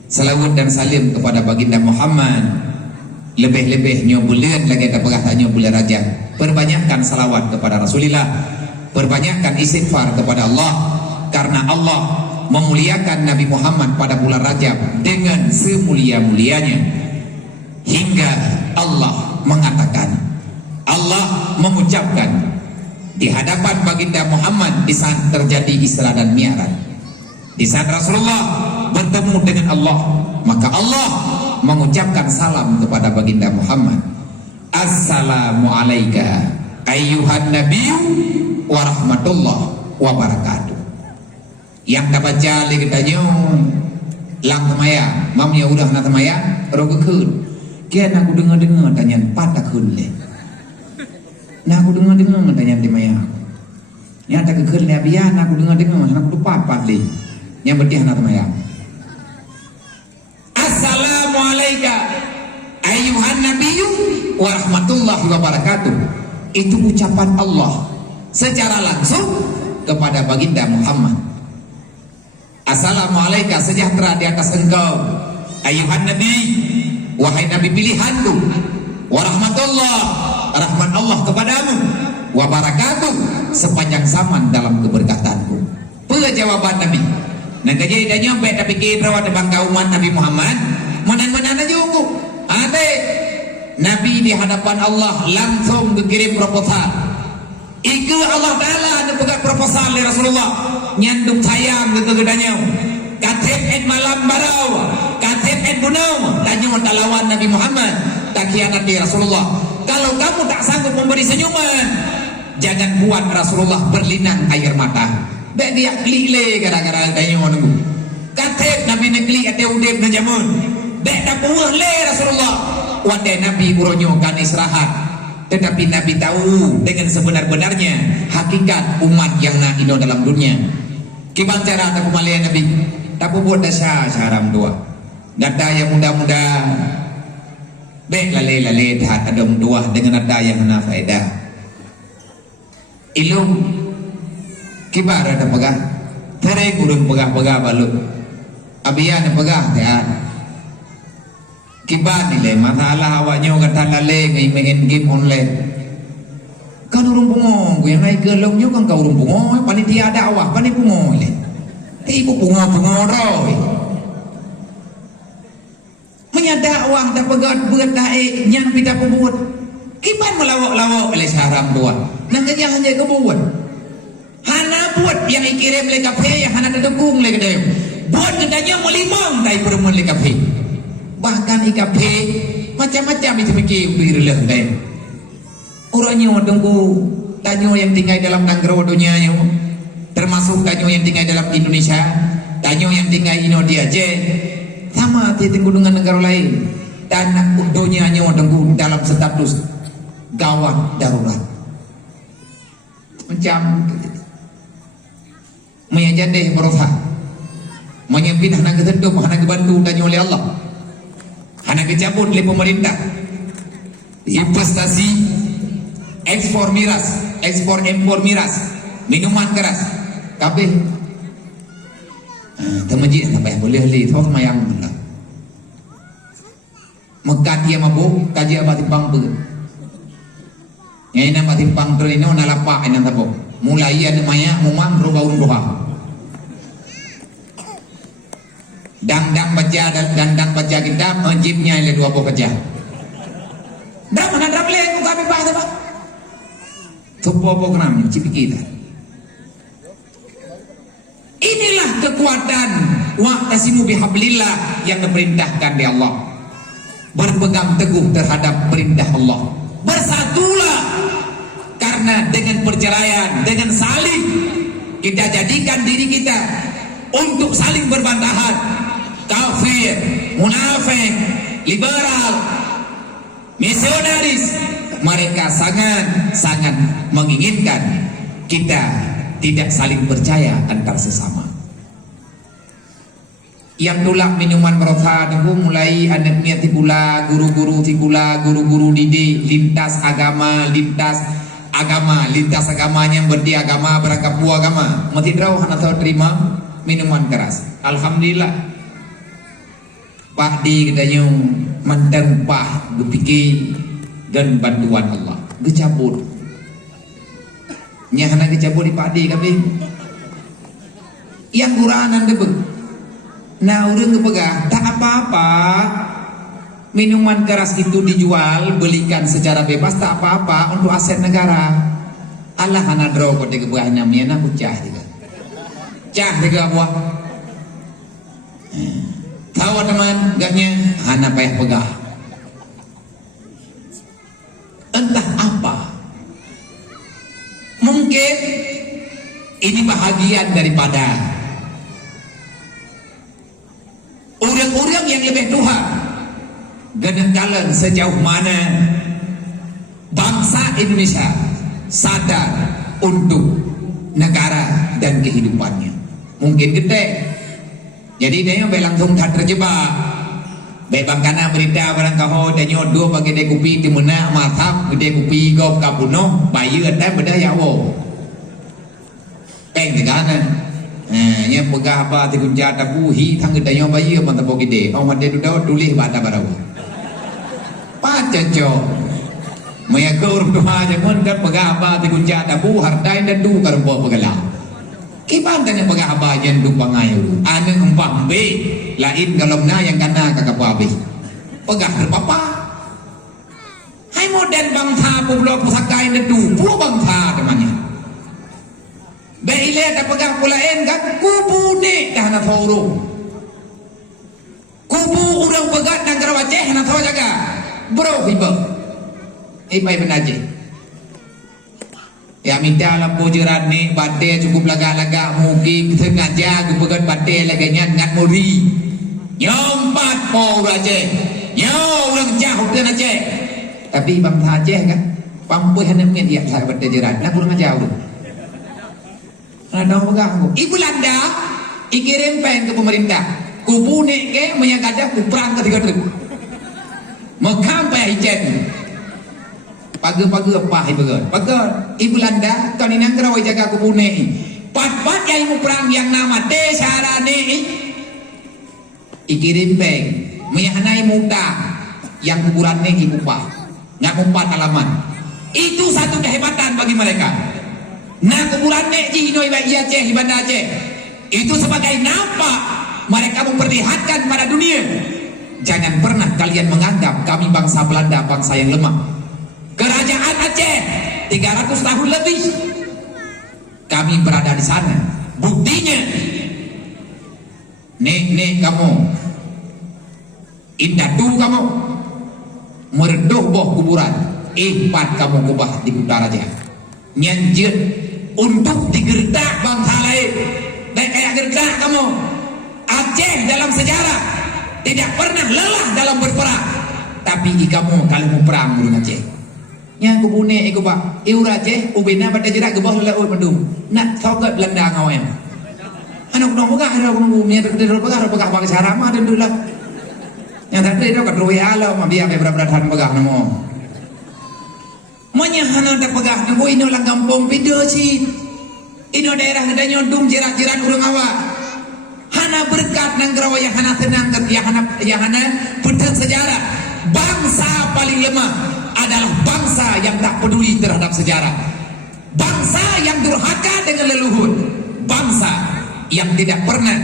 salawat dan salim kepada baginda Muhammad. Lebih-lebih nyo bulan lagi ada perkataan bulan Rajab. Perbanyakkan salawat kepada Rasulullah, perbanyakkan istighfar kepada Allah, karena Allah memuliakan Nabi Muhammad pada bulan Rajab dengan semulia-mulianya, hingga Allah mengatakan, Allah mengucapkan di hadapan baginda Muhammad di saat terjadi Isra dan Mi'raj, di saat Rasulullah bertemu dengan Allah, maka Allah mengucapkan salam kepada baginda Muhammad, Assalamu alayka ayyuhan nabiyyu wa rahmatullah wa barakatuh. Yang tak baca lagi tanya lang temaya, mamnya udah nak temaya rogo kun. Kian aku dengar tanya patah kun le. Nah aku dengar tanya temaya. Yang tak kun le biar aku dengar aku tu papat le. Yang berarti nak temaya. Assalamualaikum ayyuhan nabiyyu wa rahmatullahi wa barakatuh. Itu ucapan Allah secara langsung kepada baginda Muhammad. Assalamualaikum, sejahtera di atas engkau ayyuhan nabi, wahai nabi pilihanku, wa rahmatullah, rahmat Allah kepadamu, wa barakatuh, sepanjang zaman dalam keberkatanku. Jawaban Nabi. Nah kejadian dah nyampe tapi kita rawat bangka umat Nabi Muhammad mana-mana aja ungu. Ada Nabi di hadapan Allah langsung dikirim proposal. Iku Allah Ta'ala ada pegang proposal dari Rasulullah. Nyanduk sayang gitu gedanya. Katib et malam barau, katib et bunau. Tanya talawan Nabi Muhammad. Tak khianat di Rasulullah. Kalau kamu tak sanggup memberi senyuman, jangan buat Rasulullah berlinang air mata. Bek dia klik gara-gara tanya menunggu. Katib Nabi nekli ate udip na jamun. Bek dah puah le Rasulullah. Wadai Nabi uronyo kan istirahat. Tetapi Nabi tahu dengan sebenar-benarnya hakikat umat yang nak ino dalam dunia. Kibang cara tak pemalian Nabi. Tak buat dasar syaram dua. Data yang muda-muda. Bek lale tahat adom dua dengan data yang mana faedah. Ilum kibar ada pegah, terai kurung pegah balut, abian pegah tiada. Kibar nilai masalah awaknya kata lale ngai main game online. Kan urung pungong, yang naik gelongnya kan kau urung pungong, panitia ada awak, pani pungong le. Ibu pungong roy. Menyadakwah dah pegat buat dae nyang pita pembuat. Kibar melawak-lawak oleh syaram dua. Nang hanya kebuat. Hana buat yang ikirim le kafe, yang hana terdukung le kedai. Buat kedainya melimang dari perempuan le kafe. Bahkan ikafe macam-macam itu mikir birleh dai. Orangnya tunggu tanyo yang tinggal dalam negara dunia yo. Termasuk tanyo yang tinggal dalam Indonesia, tanyo yang tinggal Indonesia je. Sama dia tunggu dengan negara lain. tanah dunianya dengku dalam status gawat darurat. Macam menjadi berusaha menyempit hana ketentu hana kebantu dan oleh Allah, hana kecabut oleh pemerintah. Investasi ekspor miras, ekspor impor miras, minuman keras, kabeh termajik sampai boleh li thau semayang lah. Mekat dia mabuk kaji abah timpang ber. Yang ini abah timpang terino nalapak ini tabuk. Mulai ada maya mumang robaun roha. Dang baca kitab menjibnya ile dua pokok kerja. Dah mana dah boleh aku kami bahas apa? Tupo kenam cipi kita. Inilah kekuatan wa'tasimu bihablillah yang diperintahkan di Allah. Berpegang teguh terhadap perintah Allah. Bersatulah, karena dengan perceraian, dengan saling kita jadikan diri kita untuk saling berbantahan. Kafir, munafik, liberal, misionaris, mereka sangat menginginkan kita tidak saling percaya antar sesama. Yang tolak minuman berokah itu mulai anaknya tikula, guru-guru tikula, guru-guru didik, lintas agamanya berdi agama, berangkap buah agama. Matidrau hana tahu terima minuman keras. Alhamdulillah. Pak di katanya mentempah berpikir dan bantuan Allah. Gecabut. Nyahana gecabut di Pak di kami. Yang Quranan debek. Nah orang kepegah tak apa-apa. Minuman keras itu dijual, belikan secara bebas tak apa-apa untuk aset negara. Allah hana draw kote kepegah namanya nak cah juga. Cah juga buah. Tahu teman gaknya hana payah pegah. Entah apa. Mungkin ini bahagian daripada orang-orang yang lebih Tuhan. Kadang-kadang sejauh mana bangsa Indonesia sadar untuk negara dan kehidupannya. Mungkin gede. Jadi dia langsung tak terjebak. Bebang kana berita barang kau dan dua bagi dia kupi timuna matap gede kupi gop kabuno bayu ada beda yawo. Tegana. Nya pegah apa ti kunja tabuhi thang gede yang bayu mantap gede. Au made duda tulis bata barau. Pacaco. Maya ke urut doa jangan kan pegah apa ti kunja tabu hartai dan du karbo pegala. Kipan tanya pegah apa yang du pangayu. Ane empang be lain kalau na yang kana kakak babi. Pegah terpapa. Hai modern bangsa pulau pusakai nedu pulau bangsa temannya. Beile tak pegang pulaen kan kubu ni dah na thoro. Kubu urang pegat nang Karawaceh na thau jaga. Bro hiba. Ipai benaje. Ya minta lampu jerat ni bate cukup laga-laga mugi sengaja gupegat bate laganya ngat muri. Nyompat po Aceh. Nyo urang jauh dan Aceh. Tapi bangsa Aceh kan pampuh hendak dia saya bate jerat. Nak kurang jauh. Ada pegang. Ibu Landa ikirim pen ke pemerintah. Kubu nek ke menyangkada kuprang ketiga ribu. Mekam payah ijen. Pagi-pagi apa ibu kan? Pagi Ibu Landa kau ni nak kerawai jaga kubu nek. Pat-pat yang ibu perang yang nama Desa nek. Ikirim pen menyahanai muda yang kuburan nek ibu pak. Nak umpat halaman. Itu satu kehebatan bagi mereka. Nah kuburan nek Cino ibai Aceh ibadah Aceh itu sebagai nampak mereka memperlihatkan pada dunia. Jangan pernah kalian menganggap kami bangsa Belanda bangsa yang lemah. Kerajaan Aceh 300 tahun lebih kami berada di sana. Buktinya nek kamu indatu kamu mereduh boh kuburan empat kamu kubah di utara aja nyanjir untuk digerdak bangsa lain. Dan kayak gerdak kamu Aceh dalam sejarah tidak pernah lelah dalam berperang. tapi ikamu kalau mau perang dulu Aceh. Nya ku bune iku ba, iura Aceh ubena pada jerak gebah le pendum. Nak sogat Belanda ngau em. Anak dong pegah ada bumbunya pegah bang sarama dan dulu lah. Yang tadi itu kan ruwe ala mah biar beberapa tahun pegah namo. Manyahan ada pegah namo ino lang kampung video sih. Ino daerah gedanya dum jerak-jerak urang awak. Hana berkat nang gerawa yang hana tenang yang hana pedet sejarah. Bangsa paling lemah adalah bangsa yang tak peduli terhadap sejarah. Bangsa yang durhaka dengan leluhur. Bangsa yang tidak pernah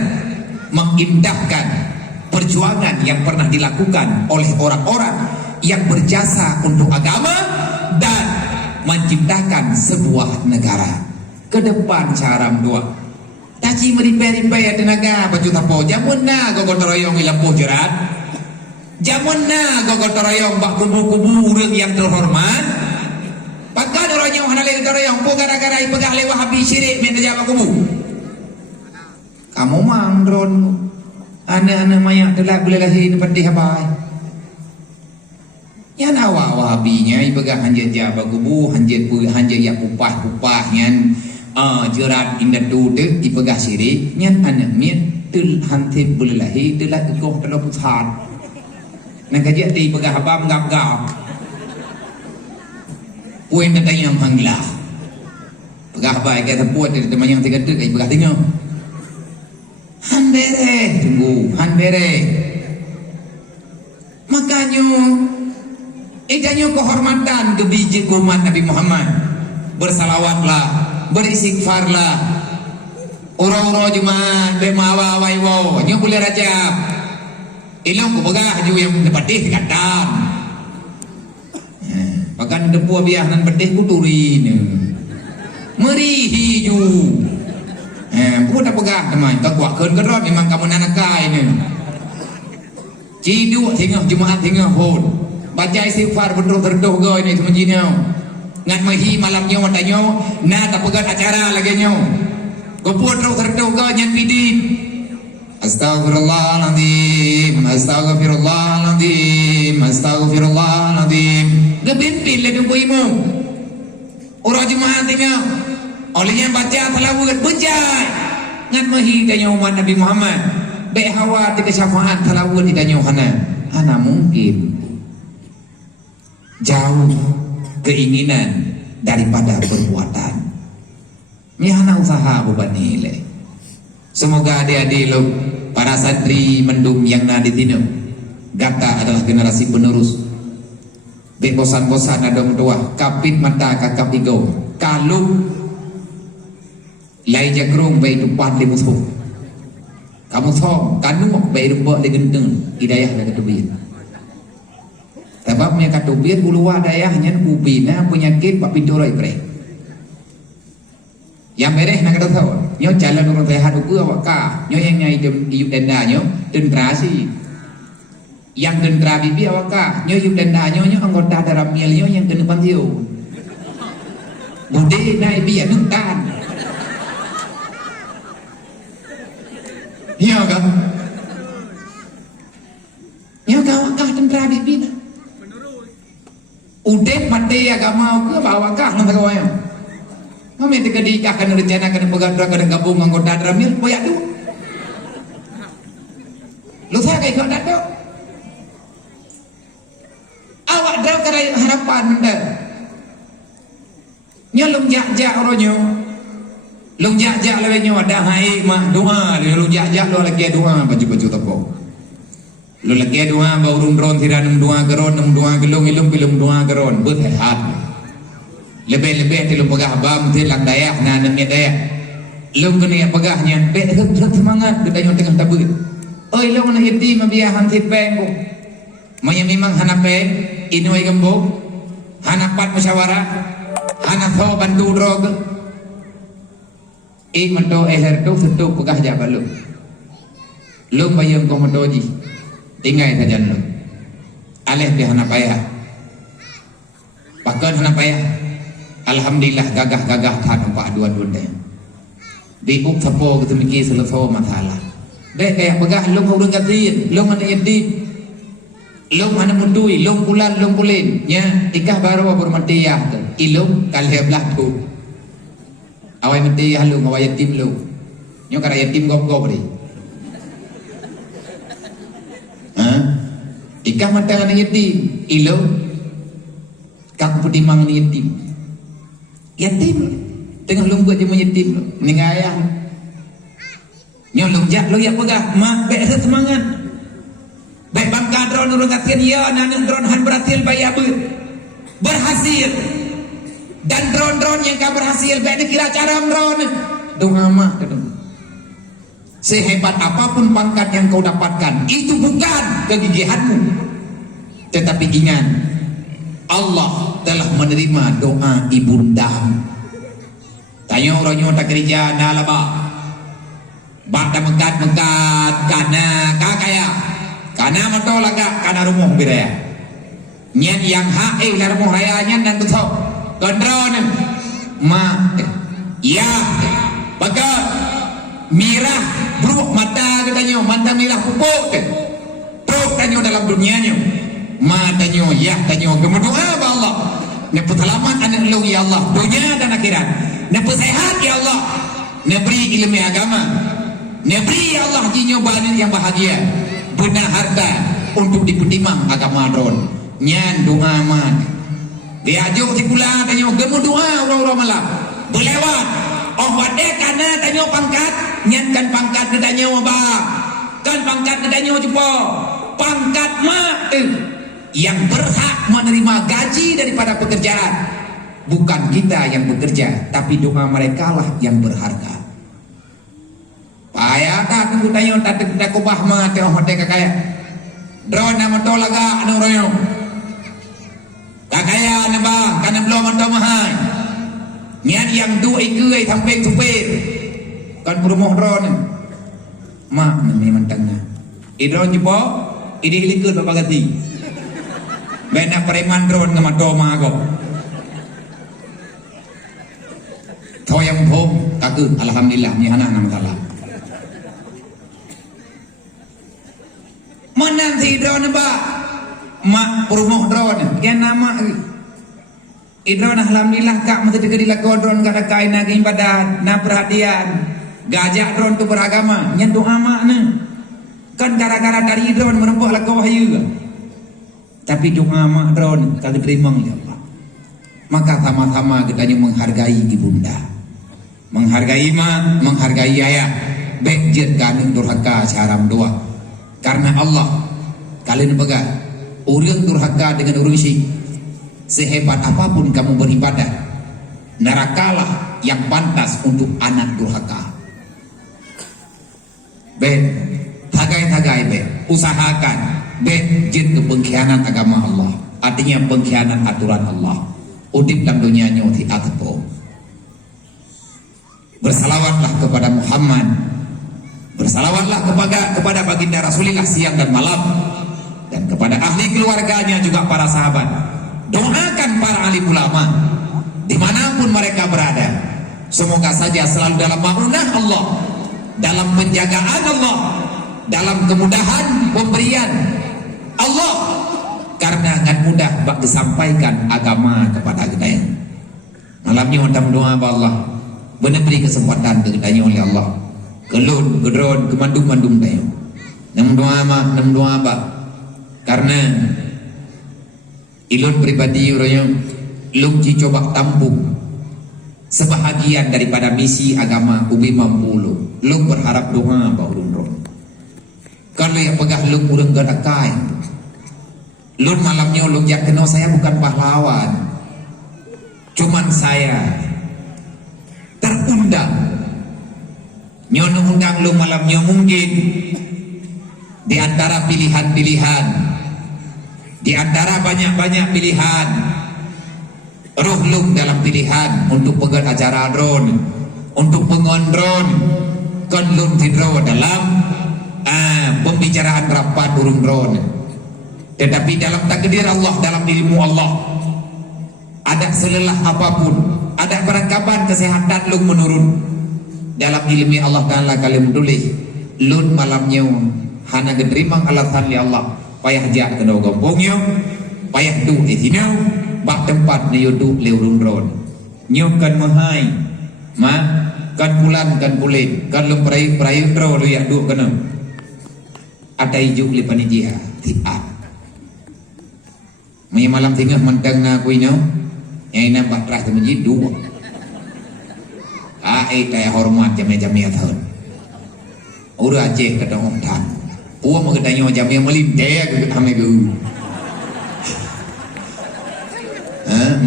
mengindahkan perjuangan yang pernah dilakukan oleh orang-orang yang berjasa untuk agama dan menciptakan sebuah negara. Ke depan cara doa. Taci meripay-ripay tenaga baju tapo. Jamun na gogo toroyong ilampuh jerat. Jamun na gogo toroyong bak kubu-kubu urang yang terhormat. Pagka toroyong hanale toroyong po gara-gara ipegah lewah habis syirik min jawab kubu. Kamu mandron. Anak-anak mayak telah boleh lahir pedih habai. Yan awak wahabinya ipegah hanjat jawab kubu, hanjat ya upah-upah yan. Jerat indah duduk ipegah syirik nyan anak mian tul hantip boleh lahir telah ikoh telah pusat nak kajak di ipegah abam gap-gap puan dan yang panggilah pegah baik kata puan dari teman yang tiga duduk ipegah tengok handere tunggu handere makanya idanya kehormatan kebijak umat Nabi Muhammad bersalawatlah beristighfarlah uro-uro jumat bemawa waiwo nyo boleh rajab ilong ko bagah ju yang pedih kadang pakan depu biah nan pedih ku turin merihi ju ku tak pegah teman tak kuat keun kerot memang kamu nanakai ni cidu tengah jumat tengah hon baca istighfar berdoa-doa go ini teman jinau ngan mahi malamnya wadanyo na tapugan acara lagi nyo gopur terus ga nyan pidin astagfirullahaladzim astagfirullahaladzim astagfirullahaladzim gebimpin le dungku imu orang jemaah tengah olehnya baca talawud bujai ngan mahi danyo umat Nabi Muhammad be hawa tiga syafaat talawud danyo hana mungkin jauh keinginan daripada perbuatan. Mihana usaha beban nilai. Semoga adik-adik lo para santri mendung yang nadi tino gata adalah generasi penerus. Be bosan-bosan adong doa kapit mata kakap igo kalung lai jagrung bayi depan limusuh. Kamu som kanu bayi rumput legendeng hidayah dan ketubian. Sebab mereka tubir uluwa dayahnya ubina penyakit pak pintu roy pre. Yang bereh nak kata tahu, nyo jalan urut sehat uku awak ka, nyo yang nyai iup denda nyo dentrasi. Yang dendra bibi awak ka, nyo iup denda nyo anggota dalam miel nyo yang kena pantiu. Bude naik biar nuntan. Iya kan? Nyo awak ka dendra bibi na. Udah mati agama ke bawa kah nanti kau yang, kami tidak diikat rencana kena pegang gabung anggota dramil, boyak tu. Lu saya kayak kau tak tahu. Awak dah kerana harapan dah. Nyolong jak orangnya, long jak lewatnya ada hai mah doa, long jak lo lagi doa baju tepuk. Lu lagi doa bau rundron tiranum doa geron doa gelung ilum doa geron bersehat lebih tilum pegah bam tilang dayak nanamnya dayak lum kena pegahnya tetap semangat kita tengah tabut oi lu nak yatim biar hanti penggo maya memang hana peng inoi gembo hana pat musyawarah hana tho bantu drog mento hertu setu pegah jabal lu bayang ko modoji tinggal saja lo. Aleh dia hana payah. Bahkan hana payah. Alhamdulillah gagah-gagah tak nampak dua-dua dia. Di up sapo kita mikir selesai masalah. Dek kayak pegah lu urang gatin, lu mana yatim. Ilung mana mundui, ilung pulan, ilung pulin. Ya, ikah baru abur matiyah tu. Ilung kalian belah tu. Awai matiyah lu, awai yatim lu. Nyo kara yatim gop-gop ni. Ikah mata kan yatim, ilung kak putimang ni yatim. Yatim tengah lung buat dia yatim ni ngayah. Nyo lung jak lu ya pegah, mak baik semangat. Baik bangka drone urang katian ya nanang drone han berhasil bayar berhasil. Dan drone-drone yang kau berhasil baik kira cara drone. Doa mak sehebat apapun pangkat yang kau dapatkan, itu bukan kegigihanmu. Tetapi ingat, Allah telah menerima doa ibunda. Tanya orangnya tak kerja nalaba. Bak dah mengkat karena kakaya. Karena motor laga karena rumah biraya. Nyen yang hae ular rumah raya nyen dan betul. Gondron ma ya bagat mirah buruk mata katanya mata mirah pupuk. Terus tanya dalam dunianya. Matanya ya tanya berdoa ba Allah. Nepu selamat anak lu ya Allah dunia dan akhirat. Nepu sehat ya Allah. Neberi ilmu agama. Neberi ya Allah jinyobanan yang bahagia. Benar harta untuk diputimang agama dron. Nyan doa mat. Diajuk si pula tanya gemu doa orang-orang malam. Berlewat. Oh wadek kana tanya pangkat. Nyan kan pangkat tanya apa? Kan pangkat tanya apa? Pangkat mak yang berhak menerima gaji daripada pekerjaan. Bukan kita yang bekerja, tapi doa mereka lah yang berharga. Payah tak tunggu tanya tak kubah mah teh hote kakaya. Drone nama to laga anu royo. Kakaya naba kana belum to mahal. Nyan yang dua ikeuy sampai supir. Kan berumah drone. Mak memang tengah. Drone jepo, ini hilikeun babagati. Bena preman drone ngama to mah go. Toyang pom kaku alhamdulillah ni anak nama salah. Mana si drone ba? Mak perumah drone. Yang nama drone alhamdulillah kak mesti digedi lagu drone kada kain lagi ibadat, na perhatian. Gajak drone tu beragama, nyen doa mak ne. Kan gara-gara dari drone merempuk lagu wahyu. Tapi doa mak drone kagak terima ya Allah. Maka sama-sama kita menghargai ibunda. Menghargai mak, menghargai ayah. Baik jangan durhaka haram doa. Karena Allah kalian pegang urang durhaka dengan urusi sehebat apapun kamu beribadah, nerakalah yang pantas untuk anak durhaka. Baik tagai-tagai baik usahakan baik jin ke pengkhianat agama Allah, artinya pengkhianat aturan Allah. Udip dalam dunia nyoti atpo. Bersalawatlah kepada Muhammad. Bersalawatlah kepada baginda Rasulullah siang dan malam, dan kepada ahli keluarganya juga para sahabat. Doakan para alim ulama dimanapun mereka berada. Semoga saja selalu dalam ma'unah Allah, dalam penjagaan Allah, dalam kemudahan pemberian Allah, karena dengan mudah bak disampaikan agama kepada kita. Malamnya kita berdoa kepada Allah, benar beri kesempatan kepadanya oleh Allah. Kelun, gedron, kemandum-mandum tayo. Nam doa mak, nam doa ba. Karena ilun pribadi orangnya lung coba tampung sebahagian daripada misi agama ubi mampu lu. Lung berharap doa ba urun-urun. Kalau yang pegah lung urang gadakai. Lun malamnya lung jak kenal saya bukan pahlawan. Cuman saya terundang. Nyono undang lu malamnya mungkin di antara pilihan-pilihan, di antara banyak-banyak pilihan, roh lung dalam pilihan untuk pegang acara drone, untuk pengondron, kan lung tidro dalam pembicaraan rapat urung drone. Tetapi dalam takdir Allah, dalam ilmu Allah, ada selelah apapun, ada perangkapan kesehatan lung menurun. Dalam ilmu Allah Ta'ala kalian tulis lun malamnya hana gedrimang alasan li Allah payah jak kena gompongnya, payah tu itinau, bak tempat ni duk leu run. Nyok kan mahai, kan pulan kan kulit, kan lum perayu tro lu ya duk kena. Ada ijuk li panitia, tiap. Maya malam tinggal mentang na kuino, yang nampak terah tu menjadi dua. Kayak hormat jamia tahun. Ura Aceh kata orang tan. Puan mau katanya jamia melintai ke kami tu.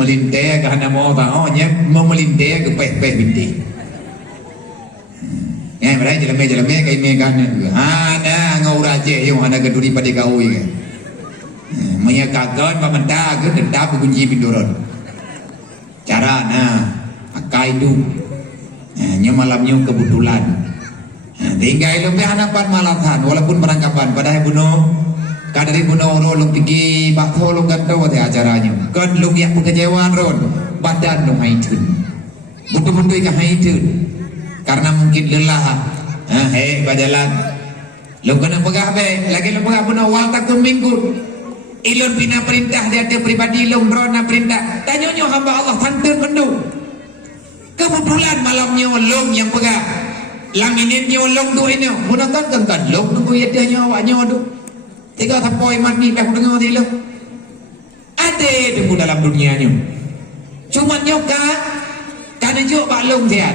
Melintai ke hana mau tahu nya mau melintai ke peh binti. Yang berada jalan-jalan kayak megan. Ada ngau Aceh yang ada keduri pada kau ini. Maya kagan pamanda ke tetap kunci pindoron. Cara pakai itu. Nya malamnya kebetulan. Tinggal lu hanapan malatan walaupun perangkapan padahal bunuh kadari bunuh lu pergi bakho lu ganto te acaranya kan lu yang kekecewaan ron badan lu haitun betul-betul ke haitun karena mungkin lelah bajalan lu kena pegah be lagi lu pegah bunuh wal takun minggu ilun bina perintah dia pribadi lu rona perintah tanyonya hamba Allah tantun mendu kebetulan malamnya lu yang pegah lang ini nyolong tu ini, gunakan kan long tunggu ya dia nyawanya tu. Tiga tapoi mati dah dengar dia lo. Ada tunggu dalam dunianya. Cuma nyoka, karena jauh balong dia.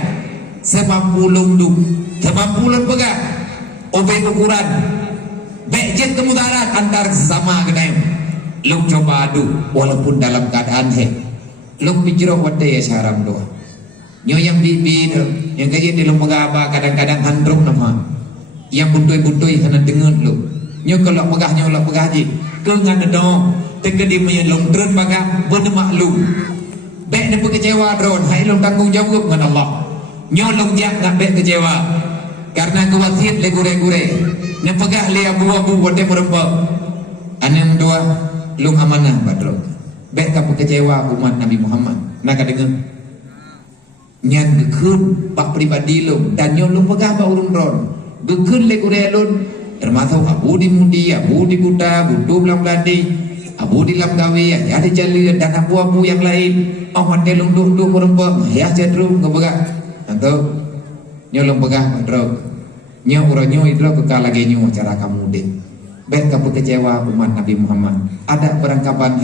Sebab pulung tu, sebab pulung pegang. Obey ukuran, bejet kemudarat antar sesama kedai. Long coba adu, walaupun dalam keadaan long bijro wadai saram doa. Nyo yang bibi tu, yang kaji di lembaga apa kadang-kadang handruk nama, yang buntui-buntui kena dengar lu. Nyo kalau pegahnya ulah pegah je, kengan ada, tegadi punya long drone pegah berdemak lu. Bek ni kecewa drone, hai long tanggung jawab dengan Allah. Nyo long jak nak bek kecewa, karena kuatir le gure-gure. Ni pegah le abu-abu bote merempak. Anang dua, long amanah badro. Bek kapu kecewa umat Nabi Muhammad. Nak dengar? Nyan gekun pak pribadi lu dan nyon lu pegah ba urun ron gekun le kurelun termasuk abu di mudi abu di kuta butuh belang beladi abu di lam gawe ya ada jali dan abu-abu yang lain awan de lung duh merempak ya cenderung ngepegah atau nyon lu pegah badro nyo uronyo idro kekal lagi nyo cara kamu deh bet kamu kecewa umat Nabi Muhammad ada perangkapan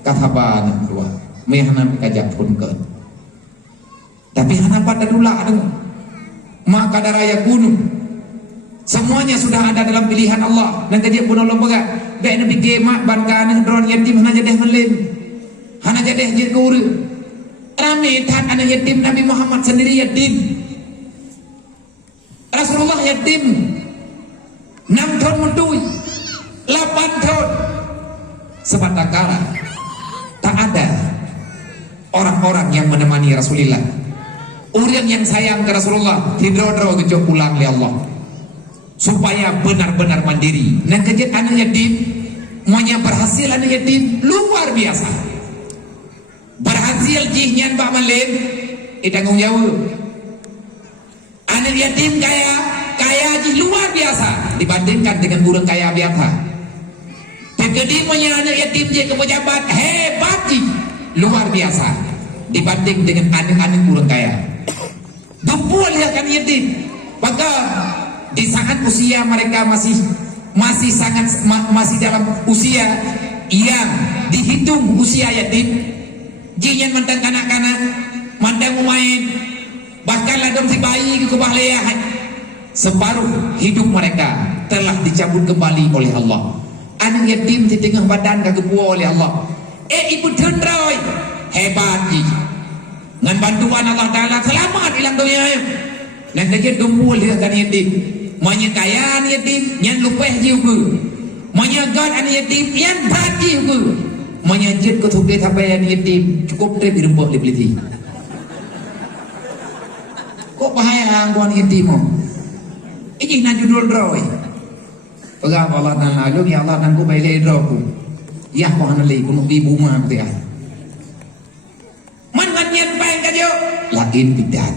kathaban keluar mehanam kajak pun ke. Tapi hanapan dadulah ada maka daraya gunung semuanya sudah ada dalam pilihan Allah dan dia pun Allah pegang baik nabi gemak bankan drone yatim hana jadeh melim hana jadeh je guru rame tan anak yatim Nabi Muhammad sendiri yatim Rasulullah yatim 6 tahun mendui 8 tahun sebatakala tak ada orang-orang yang menemani Rasulullah. Orang yang sayang ke Rasulullah hidro-hidro kejauh pulang oleh Allah supaya benar-benar mandiri. Dan kejadian anak yatim semuanya berhasil anak yatim luar biasa. Berhasil jihnya Pak Malim tanggung jawab. Anak yatim kaya jih luar biasa dibandingkan dengan orang kaya biasa. Kedimanya anak yatim je ke pejabat hebat jih luar biasa dibanding dengan anak-anak orang kaya. Dumpul ya kan yatim. Maka di saat usia mereka masih dalam usia yang dihitung usia yatim, jinyan mandang kanak-kanak, mandang main, bahkan ladang si bayi ke kebahleahan. Separuh hidup mereka telah dicabut kembali oleh Allah. Anak yatim di tengah badan kegebuah oleh Allah. Ibu tendrawi hebat ji. Dengan bantuan Allah Ta'ala selamat hilang dunia. Dan dia dumpul dia kan yatim. Menyekayaan yatim yang lupeh juga. Menyegat anak yatim yang bati juga. Menyajit ke tukai sampai anak yatim cukup trip di rembuk di peliti. Kok bahaya angguan yatim? Ini nak judul draw. Pegang Allah Ta'ala lu ya Allah nangku bailai draw ku. Ya kau hanali ku nak ibu mak dia. Mangan paling kajo lain bidat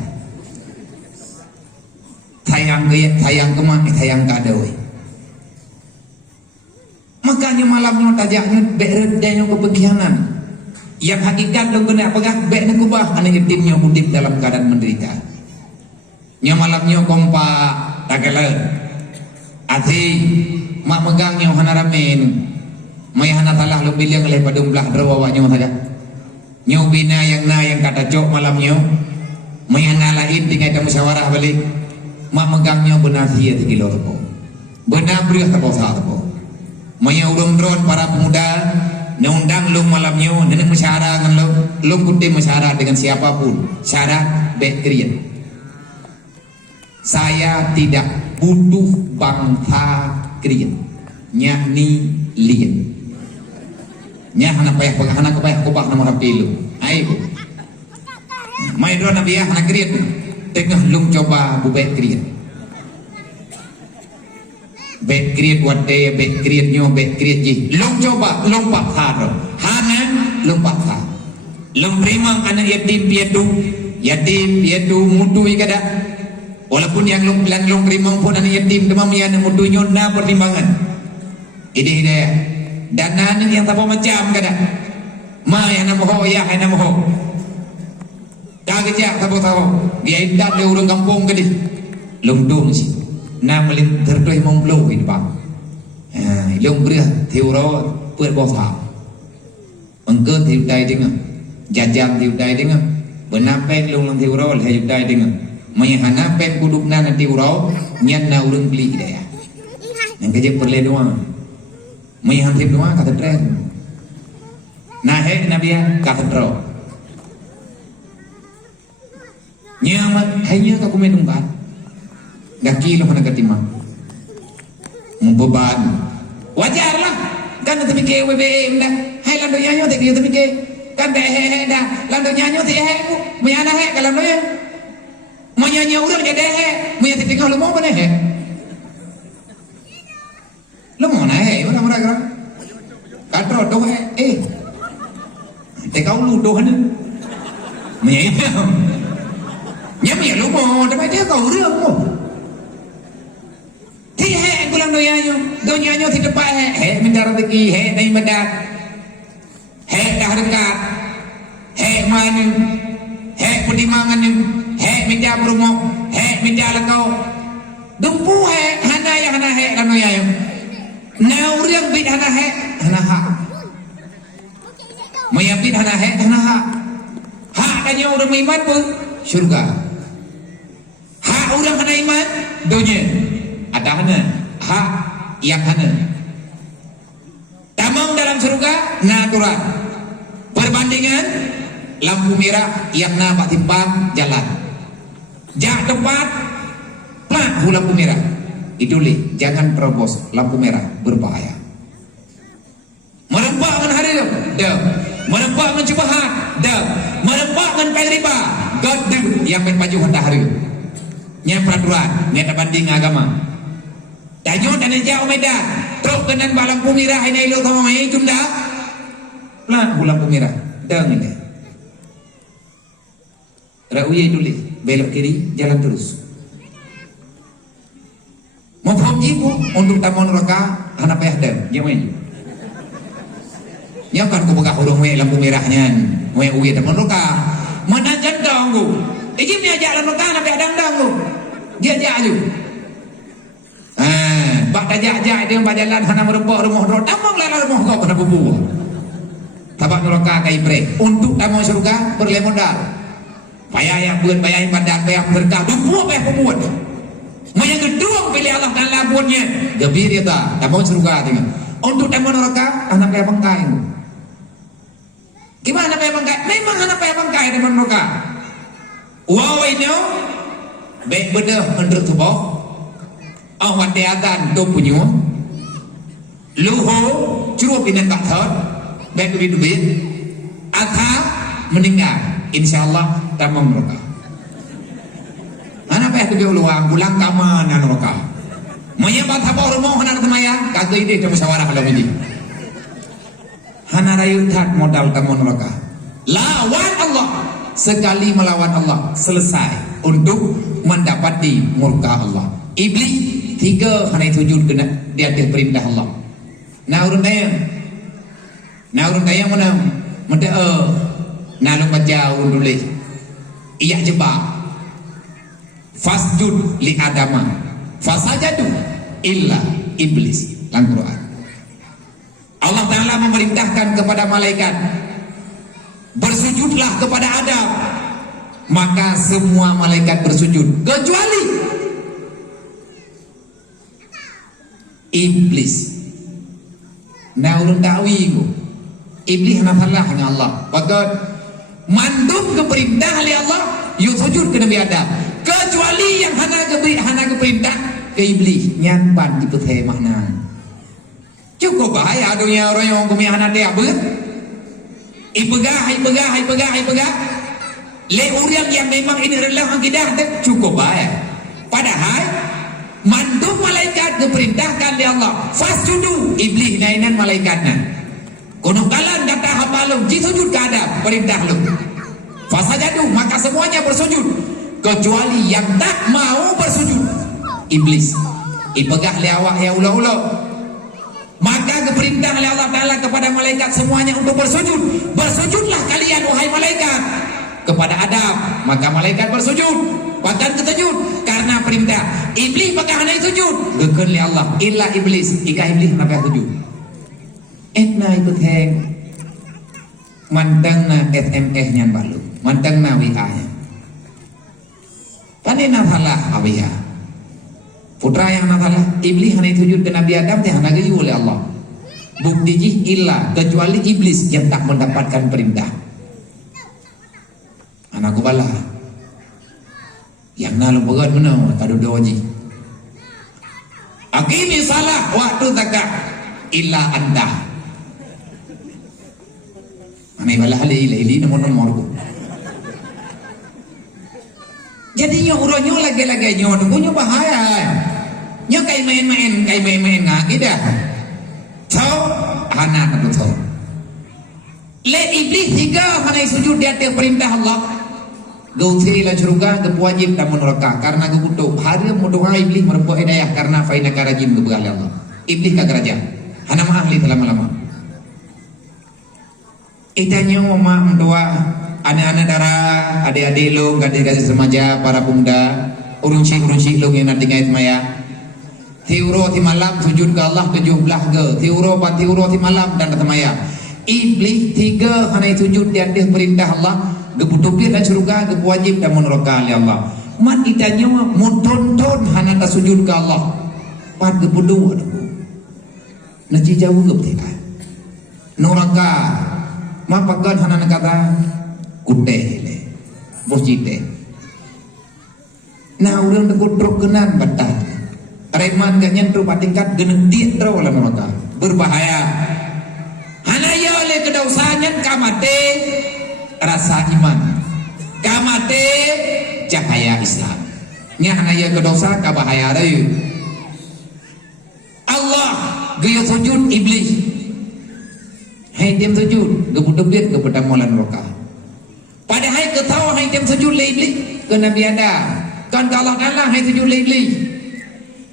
tayang ke mak tayang kadoi makanya malamnya tajaknya beredanya kepergianan yang hakikat lo kena pegah bek nak kubah ane yatimnya udip dalam keadaan menderita nya malamnya kompak tagala ati mak megangnya hana ramen mai hana talah lo bilang oleh padung belah drawawanya saja nyo bina yang kata cok malamnya mai hana lain tinggal kita musyawarah balik mak megangnya benar sia 3 kilo tepo benar beriah tepo sah tepo mai urung dron para pemuda undang lo malamnya nenek musyawarah dengan lo kutim musyawarah dengan siapapun syarat bek krian saya tidak butuh bangsa krian nyakni lian nya hana payah hana kepayah kubah nama rapilu ayo mai drone nabi hana krian tengah lung coba bubek krian bek krian wate bek krian nyo bek krian ji lung coba lung paksa hana lung paksa lung terima anak yatim piatu mutu ikada walaupun yang long rimang pun anak yatim demam yang mudunya na pertimbangan ini dia dan nang yang tak macam kada ma yang nama ho ya yang nama ho kagak jak tahu dia indat dia urang kampung gede long dong sih na melin terdoi monglo ini bang long beria teuro puat bosa engkau tiu dai dengar jajam tiu dai dengar benapeng long teuro tiu dai dengar mayahana pen kudukna nanti urau nyan na urang beli daya yang kerja perle doang mayahan trip doang kata tren nah nabiya kata tro nyamat hanya ka kumenungkat daki lo kana katima membeban wajar lah kan tapi ke WBM dah hai lando nyanyo tak dia tapi ke kan he dah lando nyanyo ti he mayana he kalau ya menyanyi urang jadi he menyanyi tinggal lu mau mana he lu mau na he mana mana kira kado do he tekau lu do han menyanyi nyami lu mau tapi dia kau urang mau ti he kulang do nyanyo ti depan he minta rezeki he nai mendak he dah dekat he mana he pertimbangan he minta promo he minta lekau dumpu he hana he lano ya na urang bid hana he hana ha maya bid hana he hana ha ha kanya urang iman pun syurga ha urang hana iman dunia ada hana ha yang hana tamang dalam surga natural perbandingan lampu merah yang nampak timpang jalan jak tempat plat lampu merah itu jangan terobos lampu merah berbahaya merempak dengan hari dah merempak dengan cubahan dah merempak dengan riba god yang berpaju hendak hari nya peraturan nya banding agama danyo dan jauh medan truk dengan lampu merah ini lo tahu mai cunda plat lampu merah dah ini Rauye dulu belok kiri jalan terus. Mau jibu untuk tamu neraka hana payah dem, jangan. Nyakan ku buka hurung we lampu merahnya, we uye tamu neraka. Mana jandang ku? Ijim ni ajak lampu neraka nabi adang ku. Dia ajak ju. Bak ajak dia berjalan hana merempok rumah rot, amang lala rumah kau kena bubu. Tabak neraka kai bre. Untuk tamu surga berle modal. Payah yang buat payah yang padat payah berkah dumpu payah pembuat yang kedua pilih Allah dan labunnya gembira dia tak mau surga tengah untuk tamu neraka anak payah bangkai gimana payah bangkai memang anak payah bangkai tamu neraka wow ini baik bedah menurut tubuh awak diagan tu punya luho curup ini tak thot baik duit atau meninggal insyaallah tamam neraka. Mana payah tu luang pulang kaman neraka. Maya bat apa rumah hana temaya kagak ide ke musyawarah kalau ini. Hana rayu tat modal tamam neraka. Lawan Allah sekali melawan Allah selesai untuk mendapati murka Allah. Iblis 3 hana sujud kena di atas perintah Allah. Na urun tayang mana mende na lu baca urun dulu iya jebak fasjud li adama fasajadu illa iblis dalam Quran. Allah Ta'ala memerintahkan kepada malaikat bersujudlah kepada Adam, maka semua malaikat bersujud kecuali iblis. Nah ulun ta'wi ku iblis hana salah dengan Allah, bahkan mandum ke perintah oleh Allah yu sujud ke Nabi Adam, kecuali yang hana ke perintah ke iblis nyampan di pethe makna. Cukup bahaya dunia orang yang kumi hana dia ber ipegah le orang yang memang ini adalah akidah cukup bahaya. Padahal mandum malaikat diperintahkan oleh Allah fasjudu iblis nainan malaikatna kono kalan data hamalum sujud ke Adam perintah lu fasajadu maka semuanya bersujud kecuali yang tak mau bersujud iblis ipegah le awak ya ulah-ulah. Maka diperintah oleh Allah Ta'ala kepada malaikat semuanya untuk bersujud. Bersujudlah kalian wahai malaikat kepada Adam, maka malaikat bersujud. Bahkan ketujuh karena perintah. Iblis maka hanya sujud gekeun li Allah illa iblis. Ika iblis maka sujud. Etna ikut heng mantangna SMS nyan balu, mantangna WA nya. Panena salah awiya. Putra yang salah iblis hanya sujud ke Nabi Adam teh hanya gayu oleh Allah. Bukti jih illa kecuali iblis yang tak mendapatkan perintah. Anakku bala yang nalu begat mana tadu doji akimi salah waktu zakat illa anda anai bala hali nomor jadi nyo uronyo lagi-lagi nyo nunggunya bahaya nyo kai main-main ngakidah tau anak atau tau le iblis tiga hanai sujud di atas perintah Allah gauti la surga ke wajib dan neraka karena kebutuh hari mudoa iblis merebut hidayah karena faina karajim ke begal Allah iblis ka geraja hana ma ahli lama-lama itanya mama mendoa anak-anak darah adik-adik lo gadis-gadis remaja para pemuda urunci lo yang nanti ngait maya tiuro ti malam sujud ke Allah 17 ke tiuro ti malam dan maya iblis tiga hana sujud di atas perintah Allah gebutupir dan surga wajib dan neraka oleh Allah. Man itanya mau tonton hana ta sujud ke Allah. Pat gebudu naji jauh gebteka. Neraka mapakan hana kata kuteh le. Bosite. Nah urang tegudrok kenan batat. Reman gak nyentuh patingkat geneuti tro lah neraka. Berbahaya. Hana ya oleh kedausannya kamate rasa iman kamate cahaya Islam nya hanaya kedosa kabahaya deui Allah gaya sujud iblis hai dem sujud gebudebit ke pedang molan neraka padahal ketawa hai dem sujud le iblis ke Nabi Adam kan Allah Taala hai sujud le iblis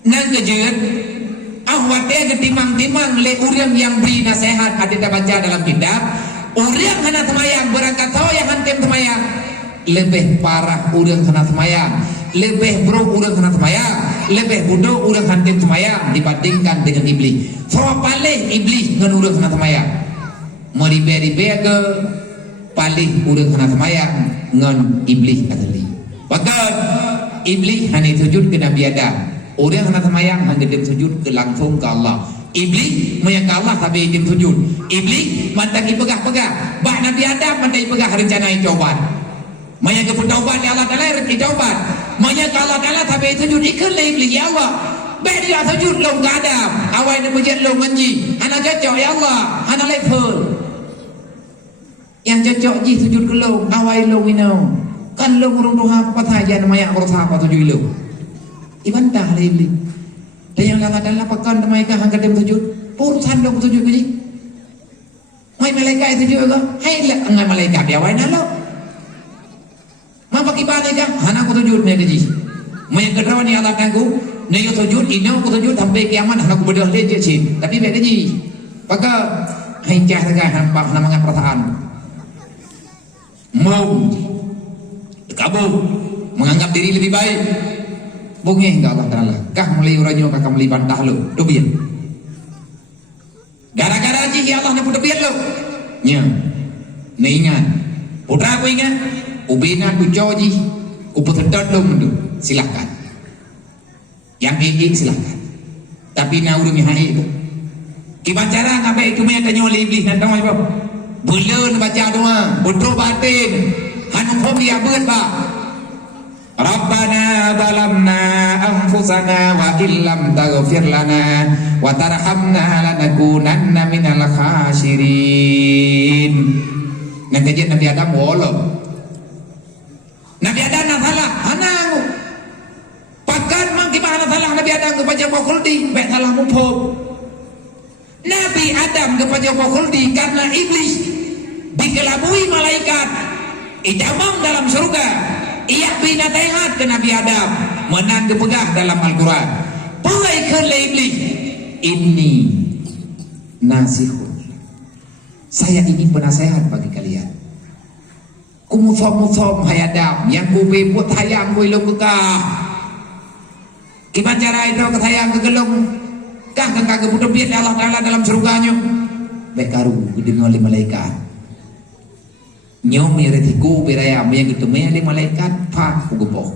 nang kejeut ahwate ketimang-timang le urang yang beri nasihat ada baca dalam kitab. Urang hana semayang berangkat tahu yang hantem semayang lebih parah urang hana semayang lebih bro urang hana semayang lebih bodoh urang hantem semayang dibandingkan dengan iblis. So paling iblis ngan urang hana semayang meribe-ribe ke paling urang hana semayang ngan iblis asli. Bahkan iblis hanya sujud ke Nabi Adam, urang hana semayang hanya sujud ke langsung ke Allah. Iblis menyangka Allah tapi dia sujud. Iblis mantang ipegah-pegah. Bah Nabi Adam mantang ipegah rencana icoban. Menyangka petauban ya Allah Ta'ala icoban. Menyangka Allah Ta'ala tapi sujud ikut le iblis ya Allah. Bah dia sujud long ke Adam. Awal dia berjat long nganji. Hana cocok ya Allah. Hana level. Yang cocok ji sujud ke long. Awal long ini. Kan long urung doha patah aja namanya berusaha apa sujud long. Ibantah le iblis. Dan yang lain adalah pakan mereka hangga dem sujud urusan dong sujud ni mai malaikat sujud ke hai lah ngai malaikat dia wai nalo ma bagi balik kan hana aku sujud ni gaji mai kedrawan ni Allah kanggu ni sujud ini aku sujud sampai kiamat hana aku berdoa le je tapi be gaji Maka hingga tegah nampak nama perasaan mau kabur menganggap diri lebih baik. Bunyi hingga Allah Ta'ala kah mulai uranyo kah mulai bantah lo dobian gara-gara aja ya Allah nak dobian lo nya ingat putra aku ingat ubina tu joji uputedot lo mundur silakan yang ini silakan tapi na urung hai itu kibacara ngapai itu yang tanya oleh iblis nanti apa bulan baca doa bodoh batin hanu kom dia beun ba Rabbana zalamna anfusana wa illam taghfir lana wa tarhamna lanakunanna minal khasirin. Nang kajian Nabi Adam wolo. Nabi Adam na salah hanangu. Pakan mang gimana salah Nabi Adam kepada Khuldi, baik salah mumpuk. Nabi Adam kepada Khuldi karena iblis dikelabui malaikat. Idamam dalam surga. Ia bina tehat ke Nabi Adam menang kepegah dalam Al-Quran perai ke iblis ini nasihun saya ini penasehat bagi kalian kumusom-musom hai Adam yang kubebut hayang ku ilung kekah kibacara itu ketayang kegelung kah kekah kebudubiat Allah Ta'ala dalam surganya bekaru didengar oleh malaikat nyom yeretiku beraya yang ketemu oleh malaikat pak kugopo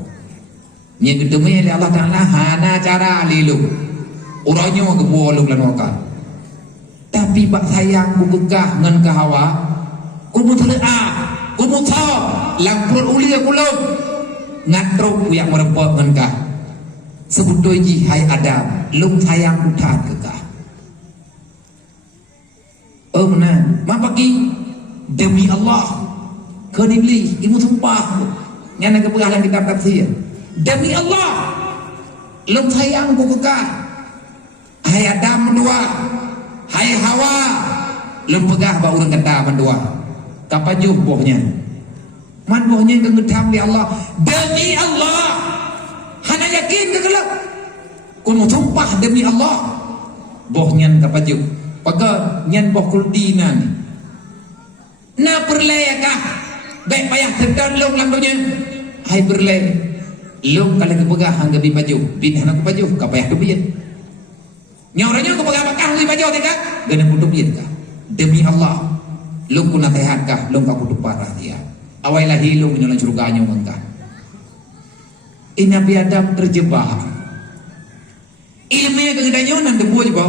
yang ketemu oleh Allah Ta'ala hana cara lilu uranyo kebolong lanoka tapi bak sayang kugegah ngan kahawa kumutleah kumutha lampur ulia kulub ngatrok yang merempok ngan kah sebut doji hai Adam lung sayang utat kekah nah mapaki demi Allah kan iblis ilmu sumpah yang nak kepegalan kitab tafsir demi Allah lung sayang ku kekah hai Adam mendua hai Hawa lung pegah ba urang kata mendua kapajuh bohnya man bohnya ngedam di Allah demi Allah hana yakin ke kelak kun sumpah demi Allah bohnya kapajuh paga nyan boh kuldinan na perlayakah baik payah sedang long lampunya hai berlay long kalau kepegah hangga bi baju bin hana baju ka payah kebian nyoranya kepegah bakah li baju teka gana putuk bian ka demi Allah long kuna tehat ka long ka putuk parah dia awailah hilung nyolan surganya mangka Nabi Adam terjebak ilmunya kegedanyo nan debu juga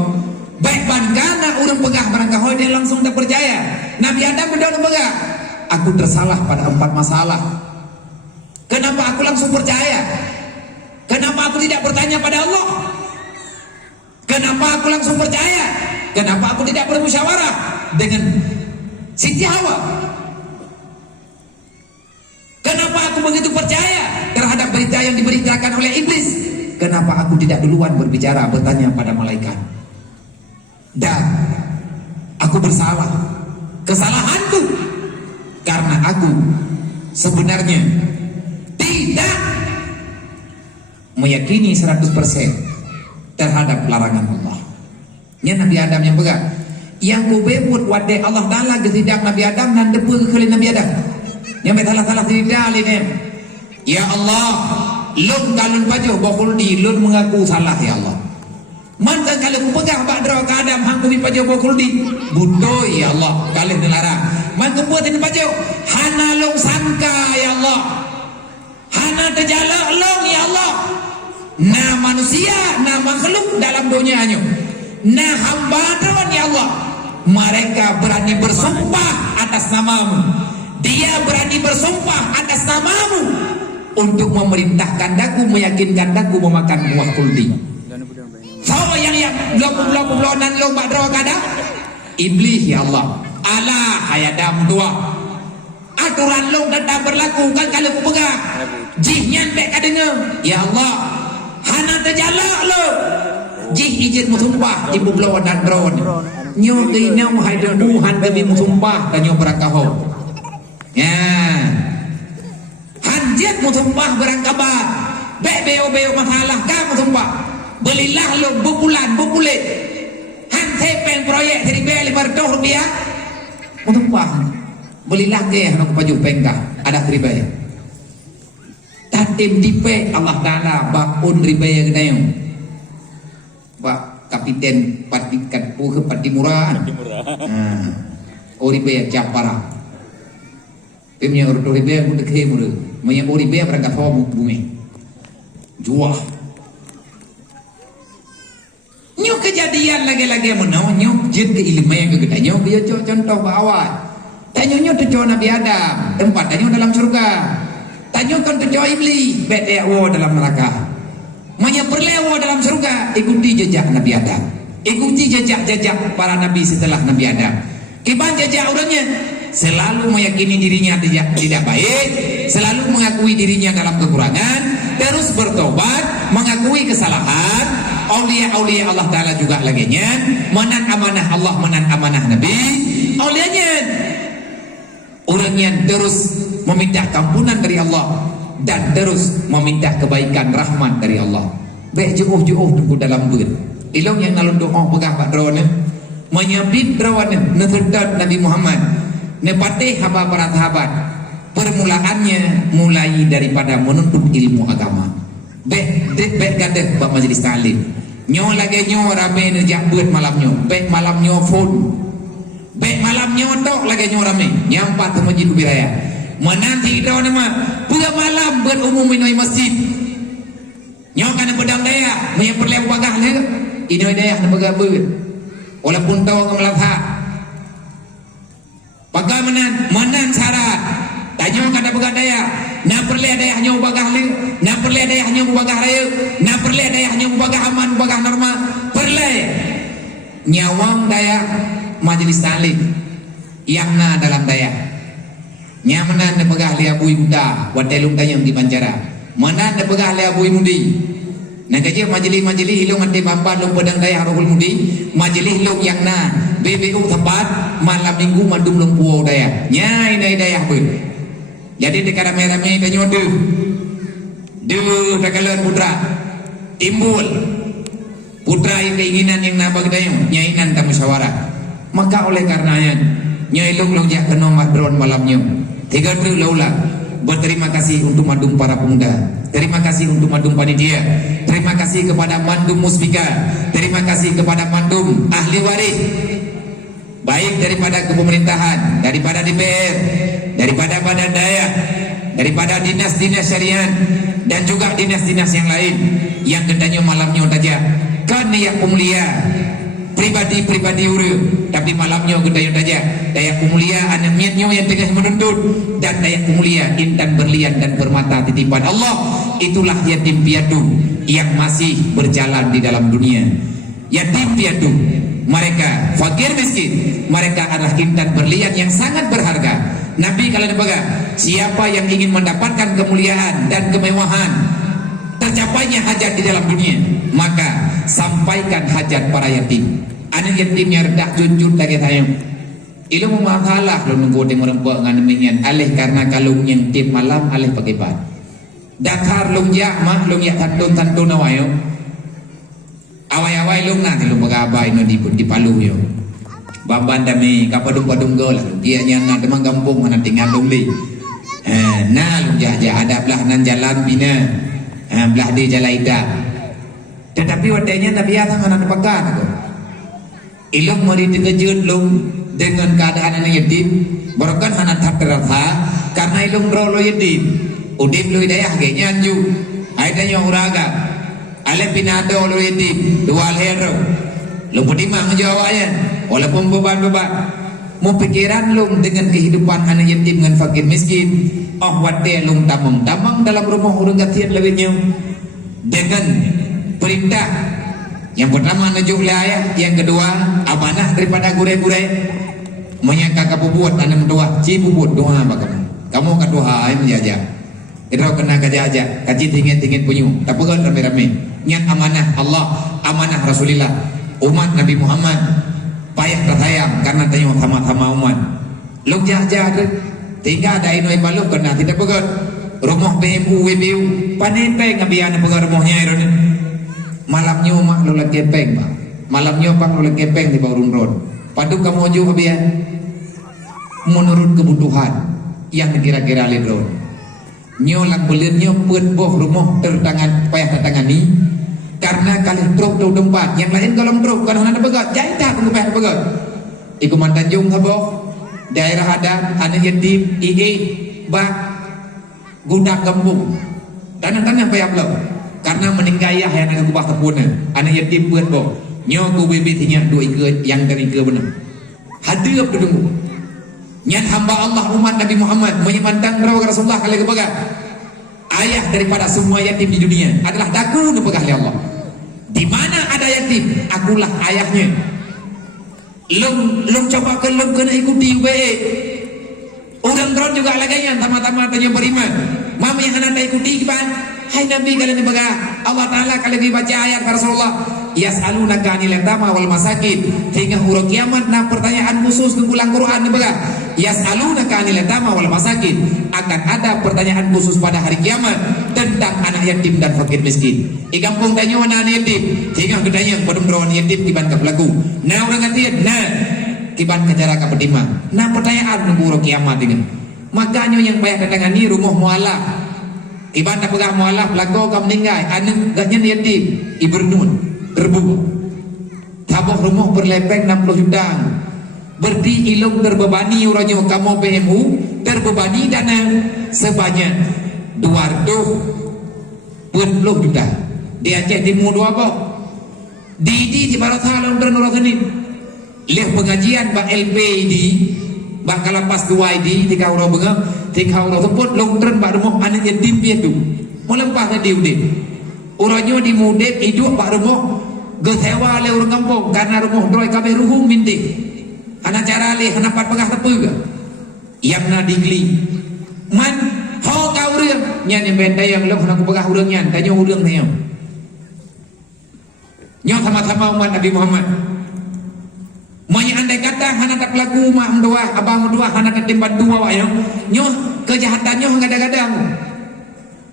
baik bangkana urang pegah barang kahoy dia langsung tak percaya Nabi Adam berdoa pegah aku tersalah pada 4 masalah. Kenapa aku langsung percaya? Kenapa aku tidak bertanya pada Allah? Kenapa aku langsung percaya? Kenapa aku tidak bermusyawarah dengan Siti Hawa? Kenapa aku begitu percaya terhadap berita yang diberitakan oleh iblis? Kenapa aku tidak duluan berbicara bertanya pada malaikat? Dan aku bersalah. Kesalahanku karena aku sebenarnya tidak meyakini 100% terhadap larangan Allah. Nya Nabi Adam yang pegang yang kubebut wadai Allah Ta'ala ketidak Nabi Adam dan depu ke Nabi Adam yang salah-salah tidak ini ya Allah lun kalun pajuh bokuldi lun mengaku salah ya Allah mantan kalau ku pegang badro ke Adam hangku bi pajuh bokuldi butuh ya Allah kalian dilarang mantu buat ini baju hana long sangka ya Allah hana terjala long ya Allah na manusia na makhluk dalam dunianya na hamba Tuhan ya Allah mereka berani bersumpah atas namamu dia berani bersumpah atas namamu untuk memerintahkan daku meyakinkan daku memakan buah kuldi so yang belum nan long badro kada iblis ya Allah Allah hai Adam dua aturan long tetap berlaku kan kalau ku pegang jihnya baik kadenya ya Allah hana terjala lo jih izin musumpah ibu blow dan drone nyo keinau hai debu han demi musumpah kanyo berakaho ya hanjat musumpah berangkabat beo masalah ka musumpah belilah lo bukulan bukule han peng proyek dari beli Rp500 untuk apa? Belilah ke nak baju pengkah ada riba ya. Tatim dipe Allah Taala bakun riba yang gede Pak kapiten patikat ke Patimura. Oh riba ya capara. Pemnya urut riba yang udah kemur. Manya riba berangkat hawa bumi. Jual. Nyok kejadian lagi-lagi menau nyok jid ke ilmu yang kegede nyok dia contoh bawah. Tanya tu cowok Nabi Adam, tempat tanya dalam surga. Tanya kan tu cowok iblis, betewo dalam neraka. Manya perlewo dalam surga, ikuti jejak Nabi Adam. Ikuti jejak-jejak para nabi setelah Nabi Adam. Kiban jejak orangnya selalu meyakini dirinya tidak baik, selalu mengakui dirinya dalam kekurangan, terus bertobat, mengakui kesalahan. Aulia-aulia Allah Ta'ala juga laginya, menan amanah Allah, menan amanah Nabi. Aulianya orangnya terus meminta kampunan dari Allah dan terus meminta kebaikan rahmat dari Allah. Baik jauh-jauh tunggu dalam ber. Ilong yang nalun doa pegah Pak Drawana menyabit Drawana neterdat Nabi Muhammad nepatih haba para sahabat. Permulaannya mulai daripada menuntut ilmu agama. Baik gadah Pak Majlis Ta'lim. Nyo lagi nyo rame nerjak ber malamnya. Baik malamnya phone. Baik malam nyotok lagi nyorame nyampat ke masjid Ubiraya menanti kita nama pula malam berumum inoi masjid nyokan pedang daya menyemperlep bagah le inoi daya na bagabur walaupun tahu ngemelatha bagah menan syarat tanyo kada bagah daya na perle daya nyo bagah le na perle daya nyo bagah raya na perle daya nyo bagah aman bagah norma perle nyawang daya Majelis Ta'lim yang na dalam daya nyamanan na pegah lia bui muda wadelung dayang di Banjara mana na pegah lia bui mudi na kaje majlis hilung ante bampa lung pedang daya rohul mudi majlis lung yang na BBU tempat malam minggu mandum lung puau daya nyai daya ber jadi dekat rame-rame kanyo de dakalan putra timbul putra yang keinginan yang nabag dayang nyainan tamu musyawarah. Maka oleh karenanya Nyai Long jak kena madron malamnya 3 laulah berterima kasih untuk madum para pemuda, terima kasih untuk madum panitia, terima kasih kepada mandum muspika, terima kasih kepada mandum ahli waris baik daripada kepemerintahan, daripada DPR, daripada badan daya, daripada dinas-dinas syariat dan juga dinas-dinas yang lain yang katanya malamnya saja kan yang mulia pribadi uru tapi malamnya gedaya saja daya kumulia anak miatnya yang tengah menuntut dan daya kumulia intan berlian dan bermata titipan Allah itulah yatim piatu yang masih berjalan di dalam dunia. Yatim piatu mereka fakir miskin mereka adalah intan berlian yang sangat berharga. Nabi kalau dibaga siapa yang ingin mendapatkan kemuliaan dan kemewahan tercapainya hajat di dalam dunia maka sampaikan hajat para yatim. Anak yatimnya redak junjun lagi tayang ilmu makalah lo nunggu dengan orang ngan menyan alih karena kalung yang tim malam alih pakai ban dakar lung ya mah lung ya tantun awayo awai lung nanti lung bagabay no di palu yo baban dami kapadung gol dia nyana demang kampung mana tinggal dong li nah lung ya ada belah nan jalan bina belah di jalan ida tetapi wadanya Nabi Adam anak pekan ilmu mari dikejut lung dengan keadaan anak yatim barukan anak tak terasa karena ilmu rolo yatim udip lu daya kayaknya anju aidanya uraga ale pinado lu yatim dua hero lu pedimang jawabnya walaupun beban mau pikiran lung dengan kehidupan anak yatim dengan fakir miskin wate lung tamang dalam rumah urang gatian lebihnya dengan perintah yang pertama nujuk wilayah, yang kedua amanah daripada gure-gure menyangka kabubuat anak doa cibubut doa apa kamu kan doa ay menjajah kita kena kajajah kaji tingin punyu tapi kan rame-rame yang amanah Allah amanah Rasulullah umat Nabi Muhammad payah tersayang karena tanya sama-sama umat lu jajah tinggal ada inoi malu kena tidak pegat rumah BMU WBU panepeng ngabian pegat rumahnya iron malamnya umat lu lagi peng pak malamnya pang oleh kepeng di bawah road. Padu kamu ojo habis menurut kebutuhan yang kira-kira lidro. Nyo lang belinnya put boh rumah tertangan payah tertangani karena kali truk tu tempat yang lain kalau truk kan hana begat jadi tak tunggu payah begat. Iku Tanjung haboh daerah ada anak yatim IE bak gudak kampung tanah-tanah payah belum karena meninggal ayah yang ada kubah tepuna anak yatim put boh nyo ku bibit hinyak dua ika yang dari ika benar hadir bertunggu nyan hamba Allah umat Nabi Muhammad menyemantang rawak Rasulullah kali kebaga ayah daripada semua yatim di dunia adalah daku nepegah oleh Allah. Di mana ada yatim akulah ayahnya. Lung coba ke lung kena ikuti UBE orang drone juga laganya tama-tama tanya beriman mama yang anda ikuti kiban hai Nabi kalian nepegah Allah Ta'ala kalian dibaca ayat Rasulullah yas'alunaka 'anil yatama wal masakin hingga huruf kiamat nah pertanyaan khusus tunggulang Quran nepegah yas'alunaka 'anil yatama wal masakin akan ada pertanyaan khusus pada hari kiamat tentang anak yatim dan fakir miskin. Di kampung tanya anak yatim hingga gedanya padum drawan yatim kiban ka pelaku nah orang gantian nah kiban kejar ka pedima nah pertanyaan nunggu huruf kiamat dengan makanya yang payah datangani rumah mualaf kiban tak pegang mualaf lagu ka meninggal anak gaknya yatim ibernun terbuka tabok rumah berlepeng 60 juta berdi ilung terbebani uranyo kamu PMU terbebani dana sebanyak 240 juta di Aceh Timur dua apa di barat halong dan urasanin leh pengajian ba LPD ba kalapas 2 di kaurau bengang di kaurau teput long tren ba rumah anak yatim piatu melempah ke diudip uranyo di mudip hidup ba rumah gesewa le orang kampung karena rumah droy kabeh ruhum mindik anak cara le hanapat pegah tepu juga yang na digli man ho kau reung nyan yang benda yang lem hana ku pegah urang nyan tanya urang tanya nyo sama-sama umat Nabi Muhammad monya andai kata hana tak pelaku mak mdoa abang mdoa hana ketimban dua wa nyo kejahatannya kadang-kadang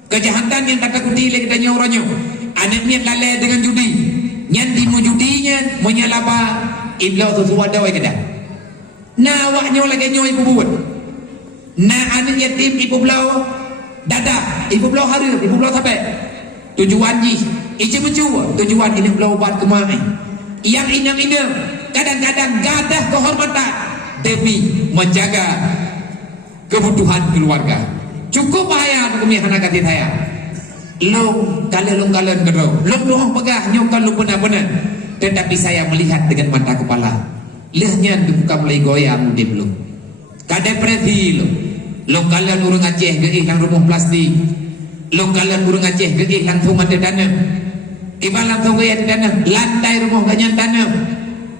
kejahatan yang kata kuti le kita nyo oranyo anak niat lale dengan judi nyan dimujudinya menyalapa iblau tu suwada wa kada na wa nyo lagi nyo ibu buat na anak yatim ibu belau dada ibu belau hari ibu belau sampai tujuan ji ibu mencuba tujuan ini belau obat kemai yang inang kadang-kadang gadah kehormatan demi menjaga kebutuhan keluarga cukup bahaya kami anak katit saya long kalian kedua long doang pegah nyokal lu benar-benar tetapi saya melihat dengan mata kepala lehnya dibuka mulai goyang mudip lu kadepresi lu long kalian urung Aceh geih lang rumah plastik long kalian urung Aceh geih lang tungan di tanah ibalang langsung geih di tanah lantai rumah ganyan tanah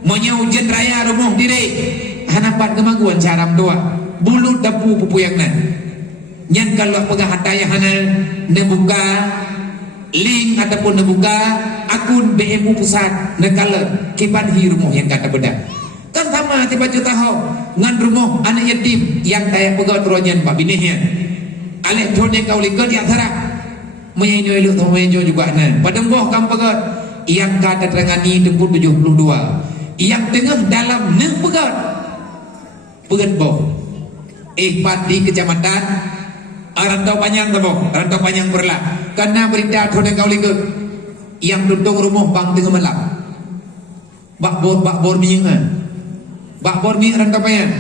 monya hujan raya rumah diri hanapat kemaguan caram doa bulu dapu pupu yang nan nyan kalau pegah hataya hana nebuka link ataupun nebuka akun BMU pusat nekala kipan hi rumah yang kata beda kan sama tiba juta tahu ngan rumah anak yatim yang taya pegah turonyan pak binihnya alih turonyan kau lihat yang sarap menyanyi elok tu menyanyi juga nan padang boh kam pegah yang kata terangani tempur 72 yang tengah dalam neng pegat boh pati kecamatan Rantau Panjang Rantau Panjang berlah karena berita thode kau lihat yang tutung rumah bang tengah malam bak bor mingan bak bor ming Rantau Panjang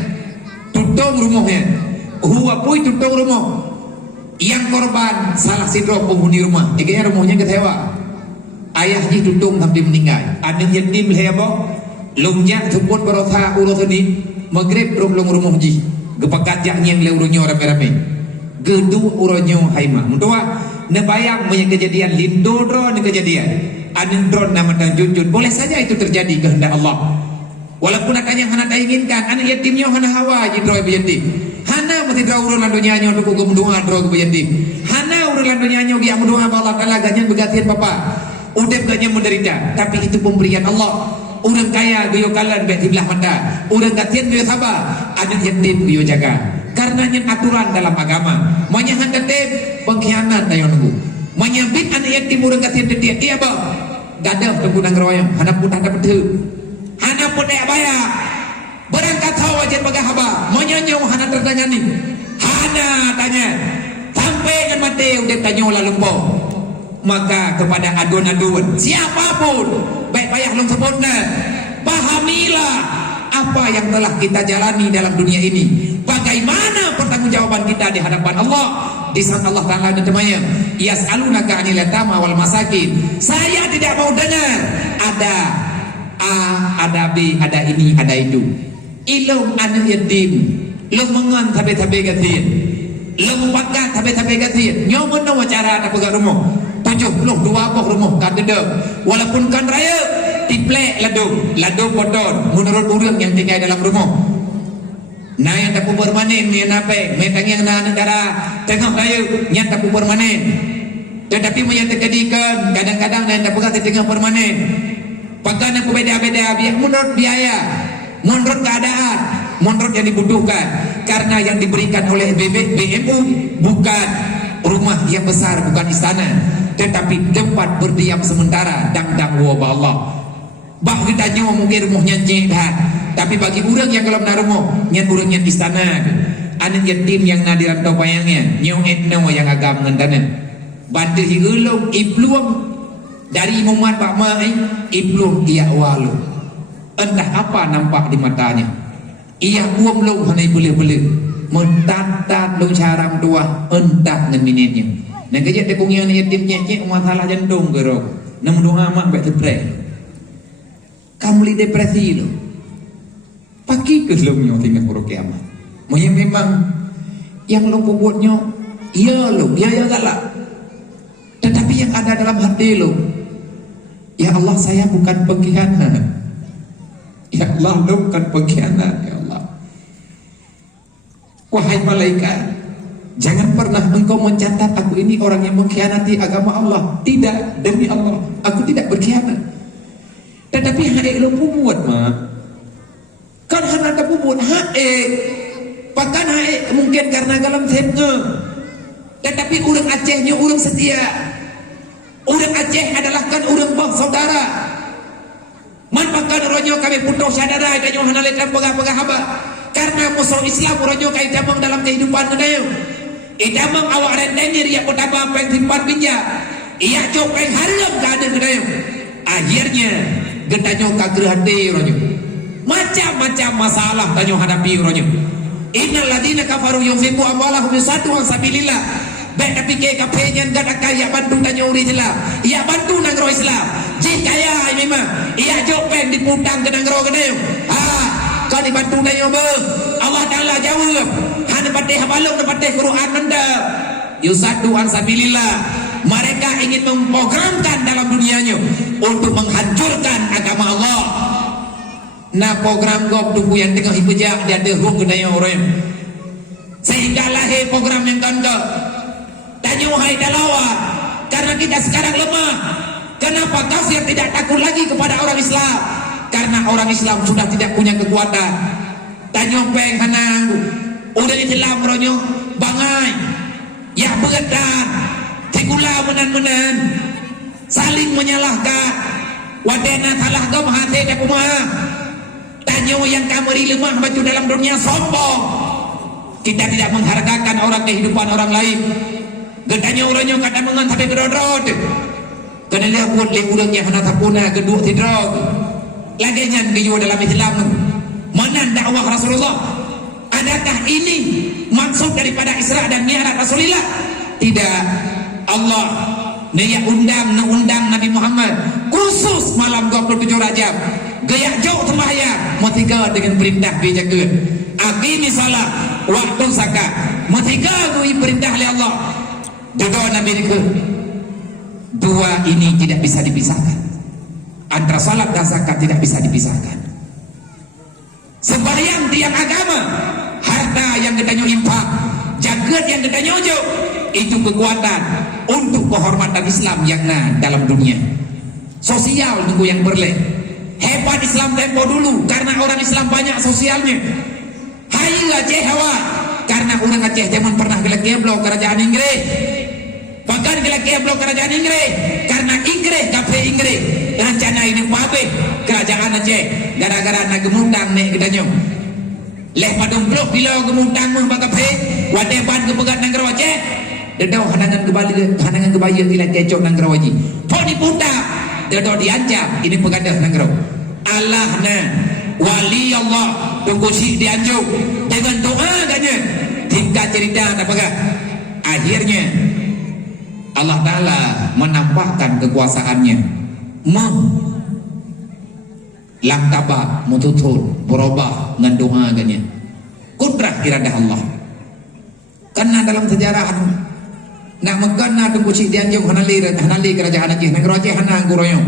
tutung rumahnya huwa pui tutung rumah yang korban salah sidro penghuni rumah ikanya rumahnya ketewa ayahnya tutung sampai meninggal anak yatim lehabo lungnya sebut berosa urusani maghrib long rumah ji gepakat yang leurunya rame-rame gedu uronyo haima muntua nebayang punya kejadian lindo drone kejadian anin drone nama dan junjun boleh saja itu terjadi kehendak Allah walaupun adanya hana inginkan anak yatimnya hana hawa ji drone yatim hana mesti draw urun landonya nyo duku gumduha draw yatim hana urun landonya nyo gi amduha Allah taala ganyan begatian papa udep ganyan menderita tapi itu pemberian Allah orang kaya goyo kalan bet belah mata orang gatian goyo sabar anak yatim goyo jaga karena yang aturan dalam agama menyahan tetep pengkhianat dayo nunggu menyambit anak yatim orang gatian tetia iya bang gadah tunggu nang royong hana putah dapat tu hana putih abaya berangkat hawa jen bagai haba menyonyo hana tertanya ni hana tanya sampai kan mati udah tanya lalu po maka kepada adun-adun siapapun baik payah long sempurna pahamilah apa yang telah kita jalani dalam dunia ini, bagaimana pertanggungjawaban kita di hadapan Allah. Di sana Allah Ta'ala berfirman, yas'alunaka 'anil yatama wal masakin. Saya tidak mau dengar ada A, ada B, ada ini, ada itu. Ilum anak yatim, lu mengan tabe-tabe gatin, lu pakat tabe-tabe gatin. Nyamun nawa cara ada pegang rumah. 70 dua pok rumah kan dedek. Walaupun kan raya tiplek ladung bodon menurut orang yang tinggal dalam rumah. Nah yang tak permanen ni nape, mereka yang nak negara tengah raya yang tak permanen. Tetapi yang terjadikan kadang-kadang yang tak berkata tengah permanen. Pakai yang berbeza-beza menurut biaya, menurut keadaan, menurut yang dibutuhkan. Karena yang diberikan oleh BMU bukan rumah yang besar, bukan istana, tetapi tempat berdiam sementara dang wabah Allah. Bak kita nyawa mungkin rumahnya dah, tapi bagi orang yang kalau nak rumah nyan orang yang istana, anak yatim yang nak dirantau payangnya nyawa etno yang agam ngendana bantu higulung ipluang dari imumat pak mai ipluang ia walu entah apa nampak di matanya ia uam long hanai boleh mentat long carang tua entah ngan minitnya nak kerja tekung yang yatimnya cek masalah jantung gerok nam doa mak baik terprek kamu li depresi lo pagi ke lomnya tinggal urut kiamat memang yang lo buatnya iya lo ya galak tetapi yang ada dalam hati lo ya Allah saya bukan pengkhianat ya Allah lo bukan pengkhianat ya Allah wahai malaikat jangan pernah engkau mencatat aku ini orang yang mengkhianati agama Allah. Tidak, demi Allah aku tidak berkhianat. Tetapi hae lo buat mah kan hana tak buat hae pakan hae mungkin karena galam semnge. Tetapi orang Acehnya orang setia. Orang Aceh adalah kan orang bersaudara. Man pakan ronyo kami putus sadara dan hana lekan pegah-pegah haba. Karena musuh Islam ronyo kai damang dalam kehidupan kedayo. Idamang awak rentenir ia pertama peng timpan pinja. Ia cok peng haram kada kedayo. Akhirnya gedanyo kagre hati ronyo. Macam-macam masalah tanyo hadapi ronyo. Innal ladina kafaru yunfiqu amwalahum bisatu sabilillah. Baik tapi ke kapenyan gada kaya bantu tanyo uri jela. Ia bantu nangro Islam. Jika kaya memang ia jok peng diputang ke nangro kedayo. Kau dibantu tanyo be. Allah Ta'ala jawab. Hana patih balong dan patih Quran anda. Yusadu ansabilillah. Mereka ingin memprogramkan dalam dunianya untuk menghancurkan agama Allah. Nah program gop tunggu yang tengah ibejak dia ada ruh kedaya orang. Sehingga lahir program yang ganda. Tanya wahai dalawa, karena kita sekarang lemah. Kenapa kafir tidak takut lagi kepada orang Islam? Karena orang Islam sudah tidak punya kekuatan. Tanya peng hanang. Udah ditelam ronyo bangai. Ya begedan. Tikula menan-menan. Saling menyalahkan. Wadena salah gom hati dak umah. Tanya yang kamari lemah baju dalam dunia sombong. Kita tidak menghargakan orang kehidupan orang lain. Gedanya orangnya kadang mengan sampai gedodrod. Kena lihat buat orang yang hana tapuna geduk tidrog. Lagi nyan diyo dalam Islam. Mana dakwah Rasulullah? Adakah ini maksud daripada Isra dan Mi'raj Rasulullah? Tidak. Allah niat undang Nabi Muhammad khusus malam 27 Rajab. Gaya jauh sembahyang matiga dengan perintah dijaga. Aqimi salat waktu zakat. Matiga gui perintah oleh Allah. Doa Nabi itu. Dua ini tidak bisa dipisahkan. Antara salat dan zakat tidak bisa dipisahkan. Sembahyang tiang agama, harta yang kita infak, jagat yang kita nyojo, itu kekuatan untuk kehormatan Islam yang dalam dunia. Sosial tunggu yang berleh. Hebat Islam tempo dulu karena orang Islam banyak sosialnya. Hai Aceh hawa karena orang Aceh zaman pernah gelak-gelok kerajaan Inggris. Bahkan gelak-gelok kerajaan Inggris karena Inggris kafe Inggris. kerajaan Aceh gara-gara nak gemutang nek katanya leh padung blok bila gemutang mah bakape wade ban ke pegat negara Aceh dedau hanangan kebaya ila kecok negara waji po di puta dedau diancam ini pegadah negara Allah na wali Allah tunggu si dianjuk dengan doa katanya tingkat cerita tak pegat akhirnya Allah Ta'ala menampakkan kekuasaannya langkabah mututul berubah dengan doa katanya kudrah iradah Allah karena dalam sejarah nak mengkana tunggu si dianjuk hanali kerajaan Aceh negara Aceh hanang kuroyong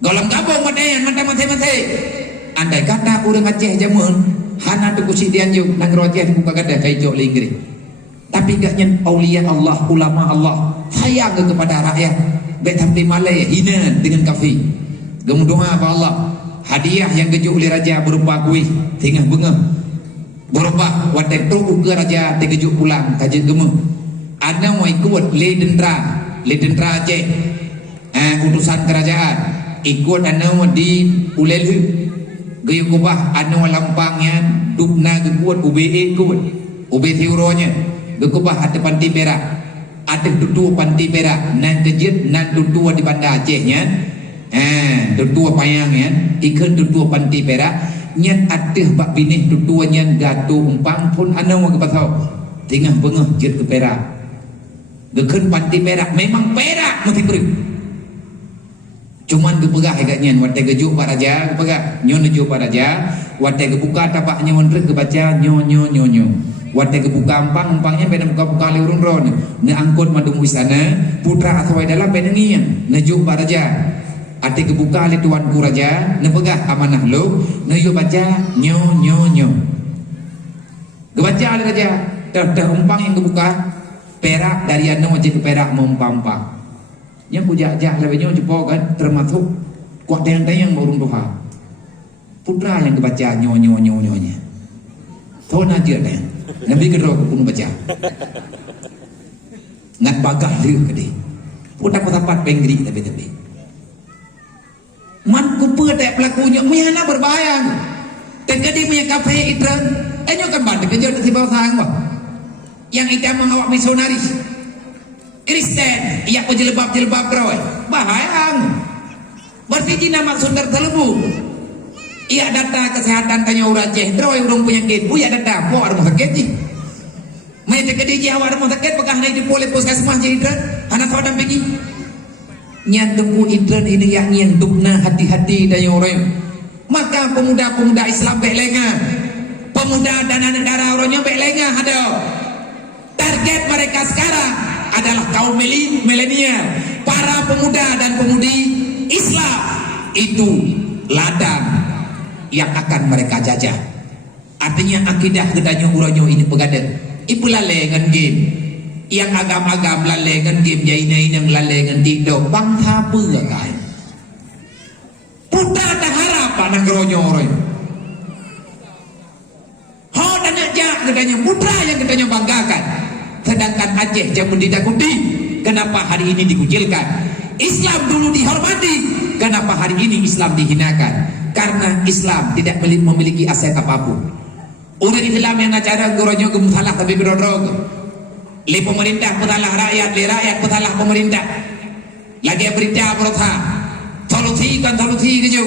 dalam gabung madayan mate andai kata orang Aceh jamun hana tunggu si dianjuk negara Aceh dibuka gadah kaijok linggri tapi gaknya aulia Allah ulama Allah sayang kepada rakyat betampi malai hina dengan kafir gemudoa apa Allah hadiah yang kejuk oleh raja berupa kuih tingah bengah berupa wadah tu ke raja terkejut pulang kajian gemuk ada mau ikut le dendra Aceh utusan kerajaan ikut ada mau di ulel gaya kubah ada mau lampangnya dukna kekuat UBE kuat UBE tiuronya gekubah ada panti perak ada tutua panti perak nan kejut nan tutua di bandar Acehnya tutua payangnya ikan tutua panti perak nyan ada bak binih tutua nyan gatu umpang pun ana mau kepatau tingah bengah jet ke perak geken panti perak memang perak mesti beri cuman gepegah agaknya wadah gejuk pak raja gepegah nyon gejuk pak raja wadah gebuka tapaknya menrek kebaca nyo wadah gebuka umpangnya beda buka le urung ron ne angkut madung wisana putra atau dalam benengi ne juk pak raja ati kebuka le tuanku raja ne pegah amanah lo ne yo baca nyo gebaca le raja dah umpang yang kebuka perak dari anu wajib ke perak mempampak yang pujak-jak lebihnya cepo kan termasuk kuat yang urung doha putra yang kebaca nyo-nya tahu aja deh nabi kedua pun baca ngat bagah dia kedi putra papat penggri tapi man kupu tak pelakunya mihana berbahaya terjadi punya kafe itran enyo kan band kerja di bawah sang bah yang ikan awak misionaris Kristen ia pun jilbab bro bahaya berarti Cina maksud tertelebu ia data kesehatan tanya orang Aceh terus orang penyakit ia data po rumah sakit ji main dekat di Jawa rumah sakit pegah naik di boleh puskesmas jadi idran anak kau dampingi nyantuku idran ini yang nyendukna hati-hati tanya orang maka pemuda-pemuda Islam belenga pemuda dan anak darah orangnya belenga ada target mereka sekarang adalah kaum milenial para pemuda dan pemudi Islam itu ladang yang akan mereka jajah artinya akidah gedanya uranyo ini pegadan ibu lalengan game yang agam-agam lalengan game jainai yang lalengan tido bang apa kan putra tak harapan nang geronyo orang ho dan ajak gedanya putra yang gedanya banggakan sedangkan Aceh jangan ditakuti kenapa hari ini dikucilkan Islam dulu dihormati kenapa hari ini Islam dihinakan karena Islam tidak memiliki aset apapun orang Islam yang acara goronyo gemsalah tapi berdorong le pemerintah putalah rakyat le rakyat putalah pemerintah lagi berita berusaha solusi keju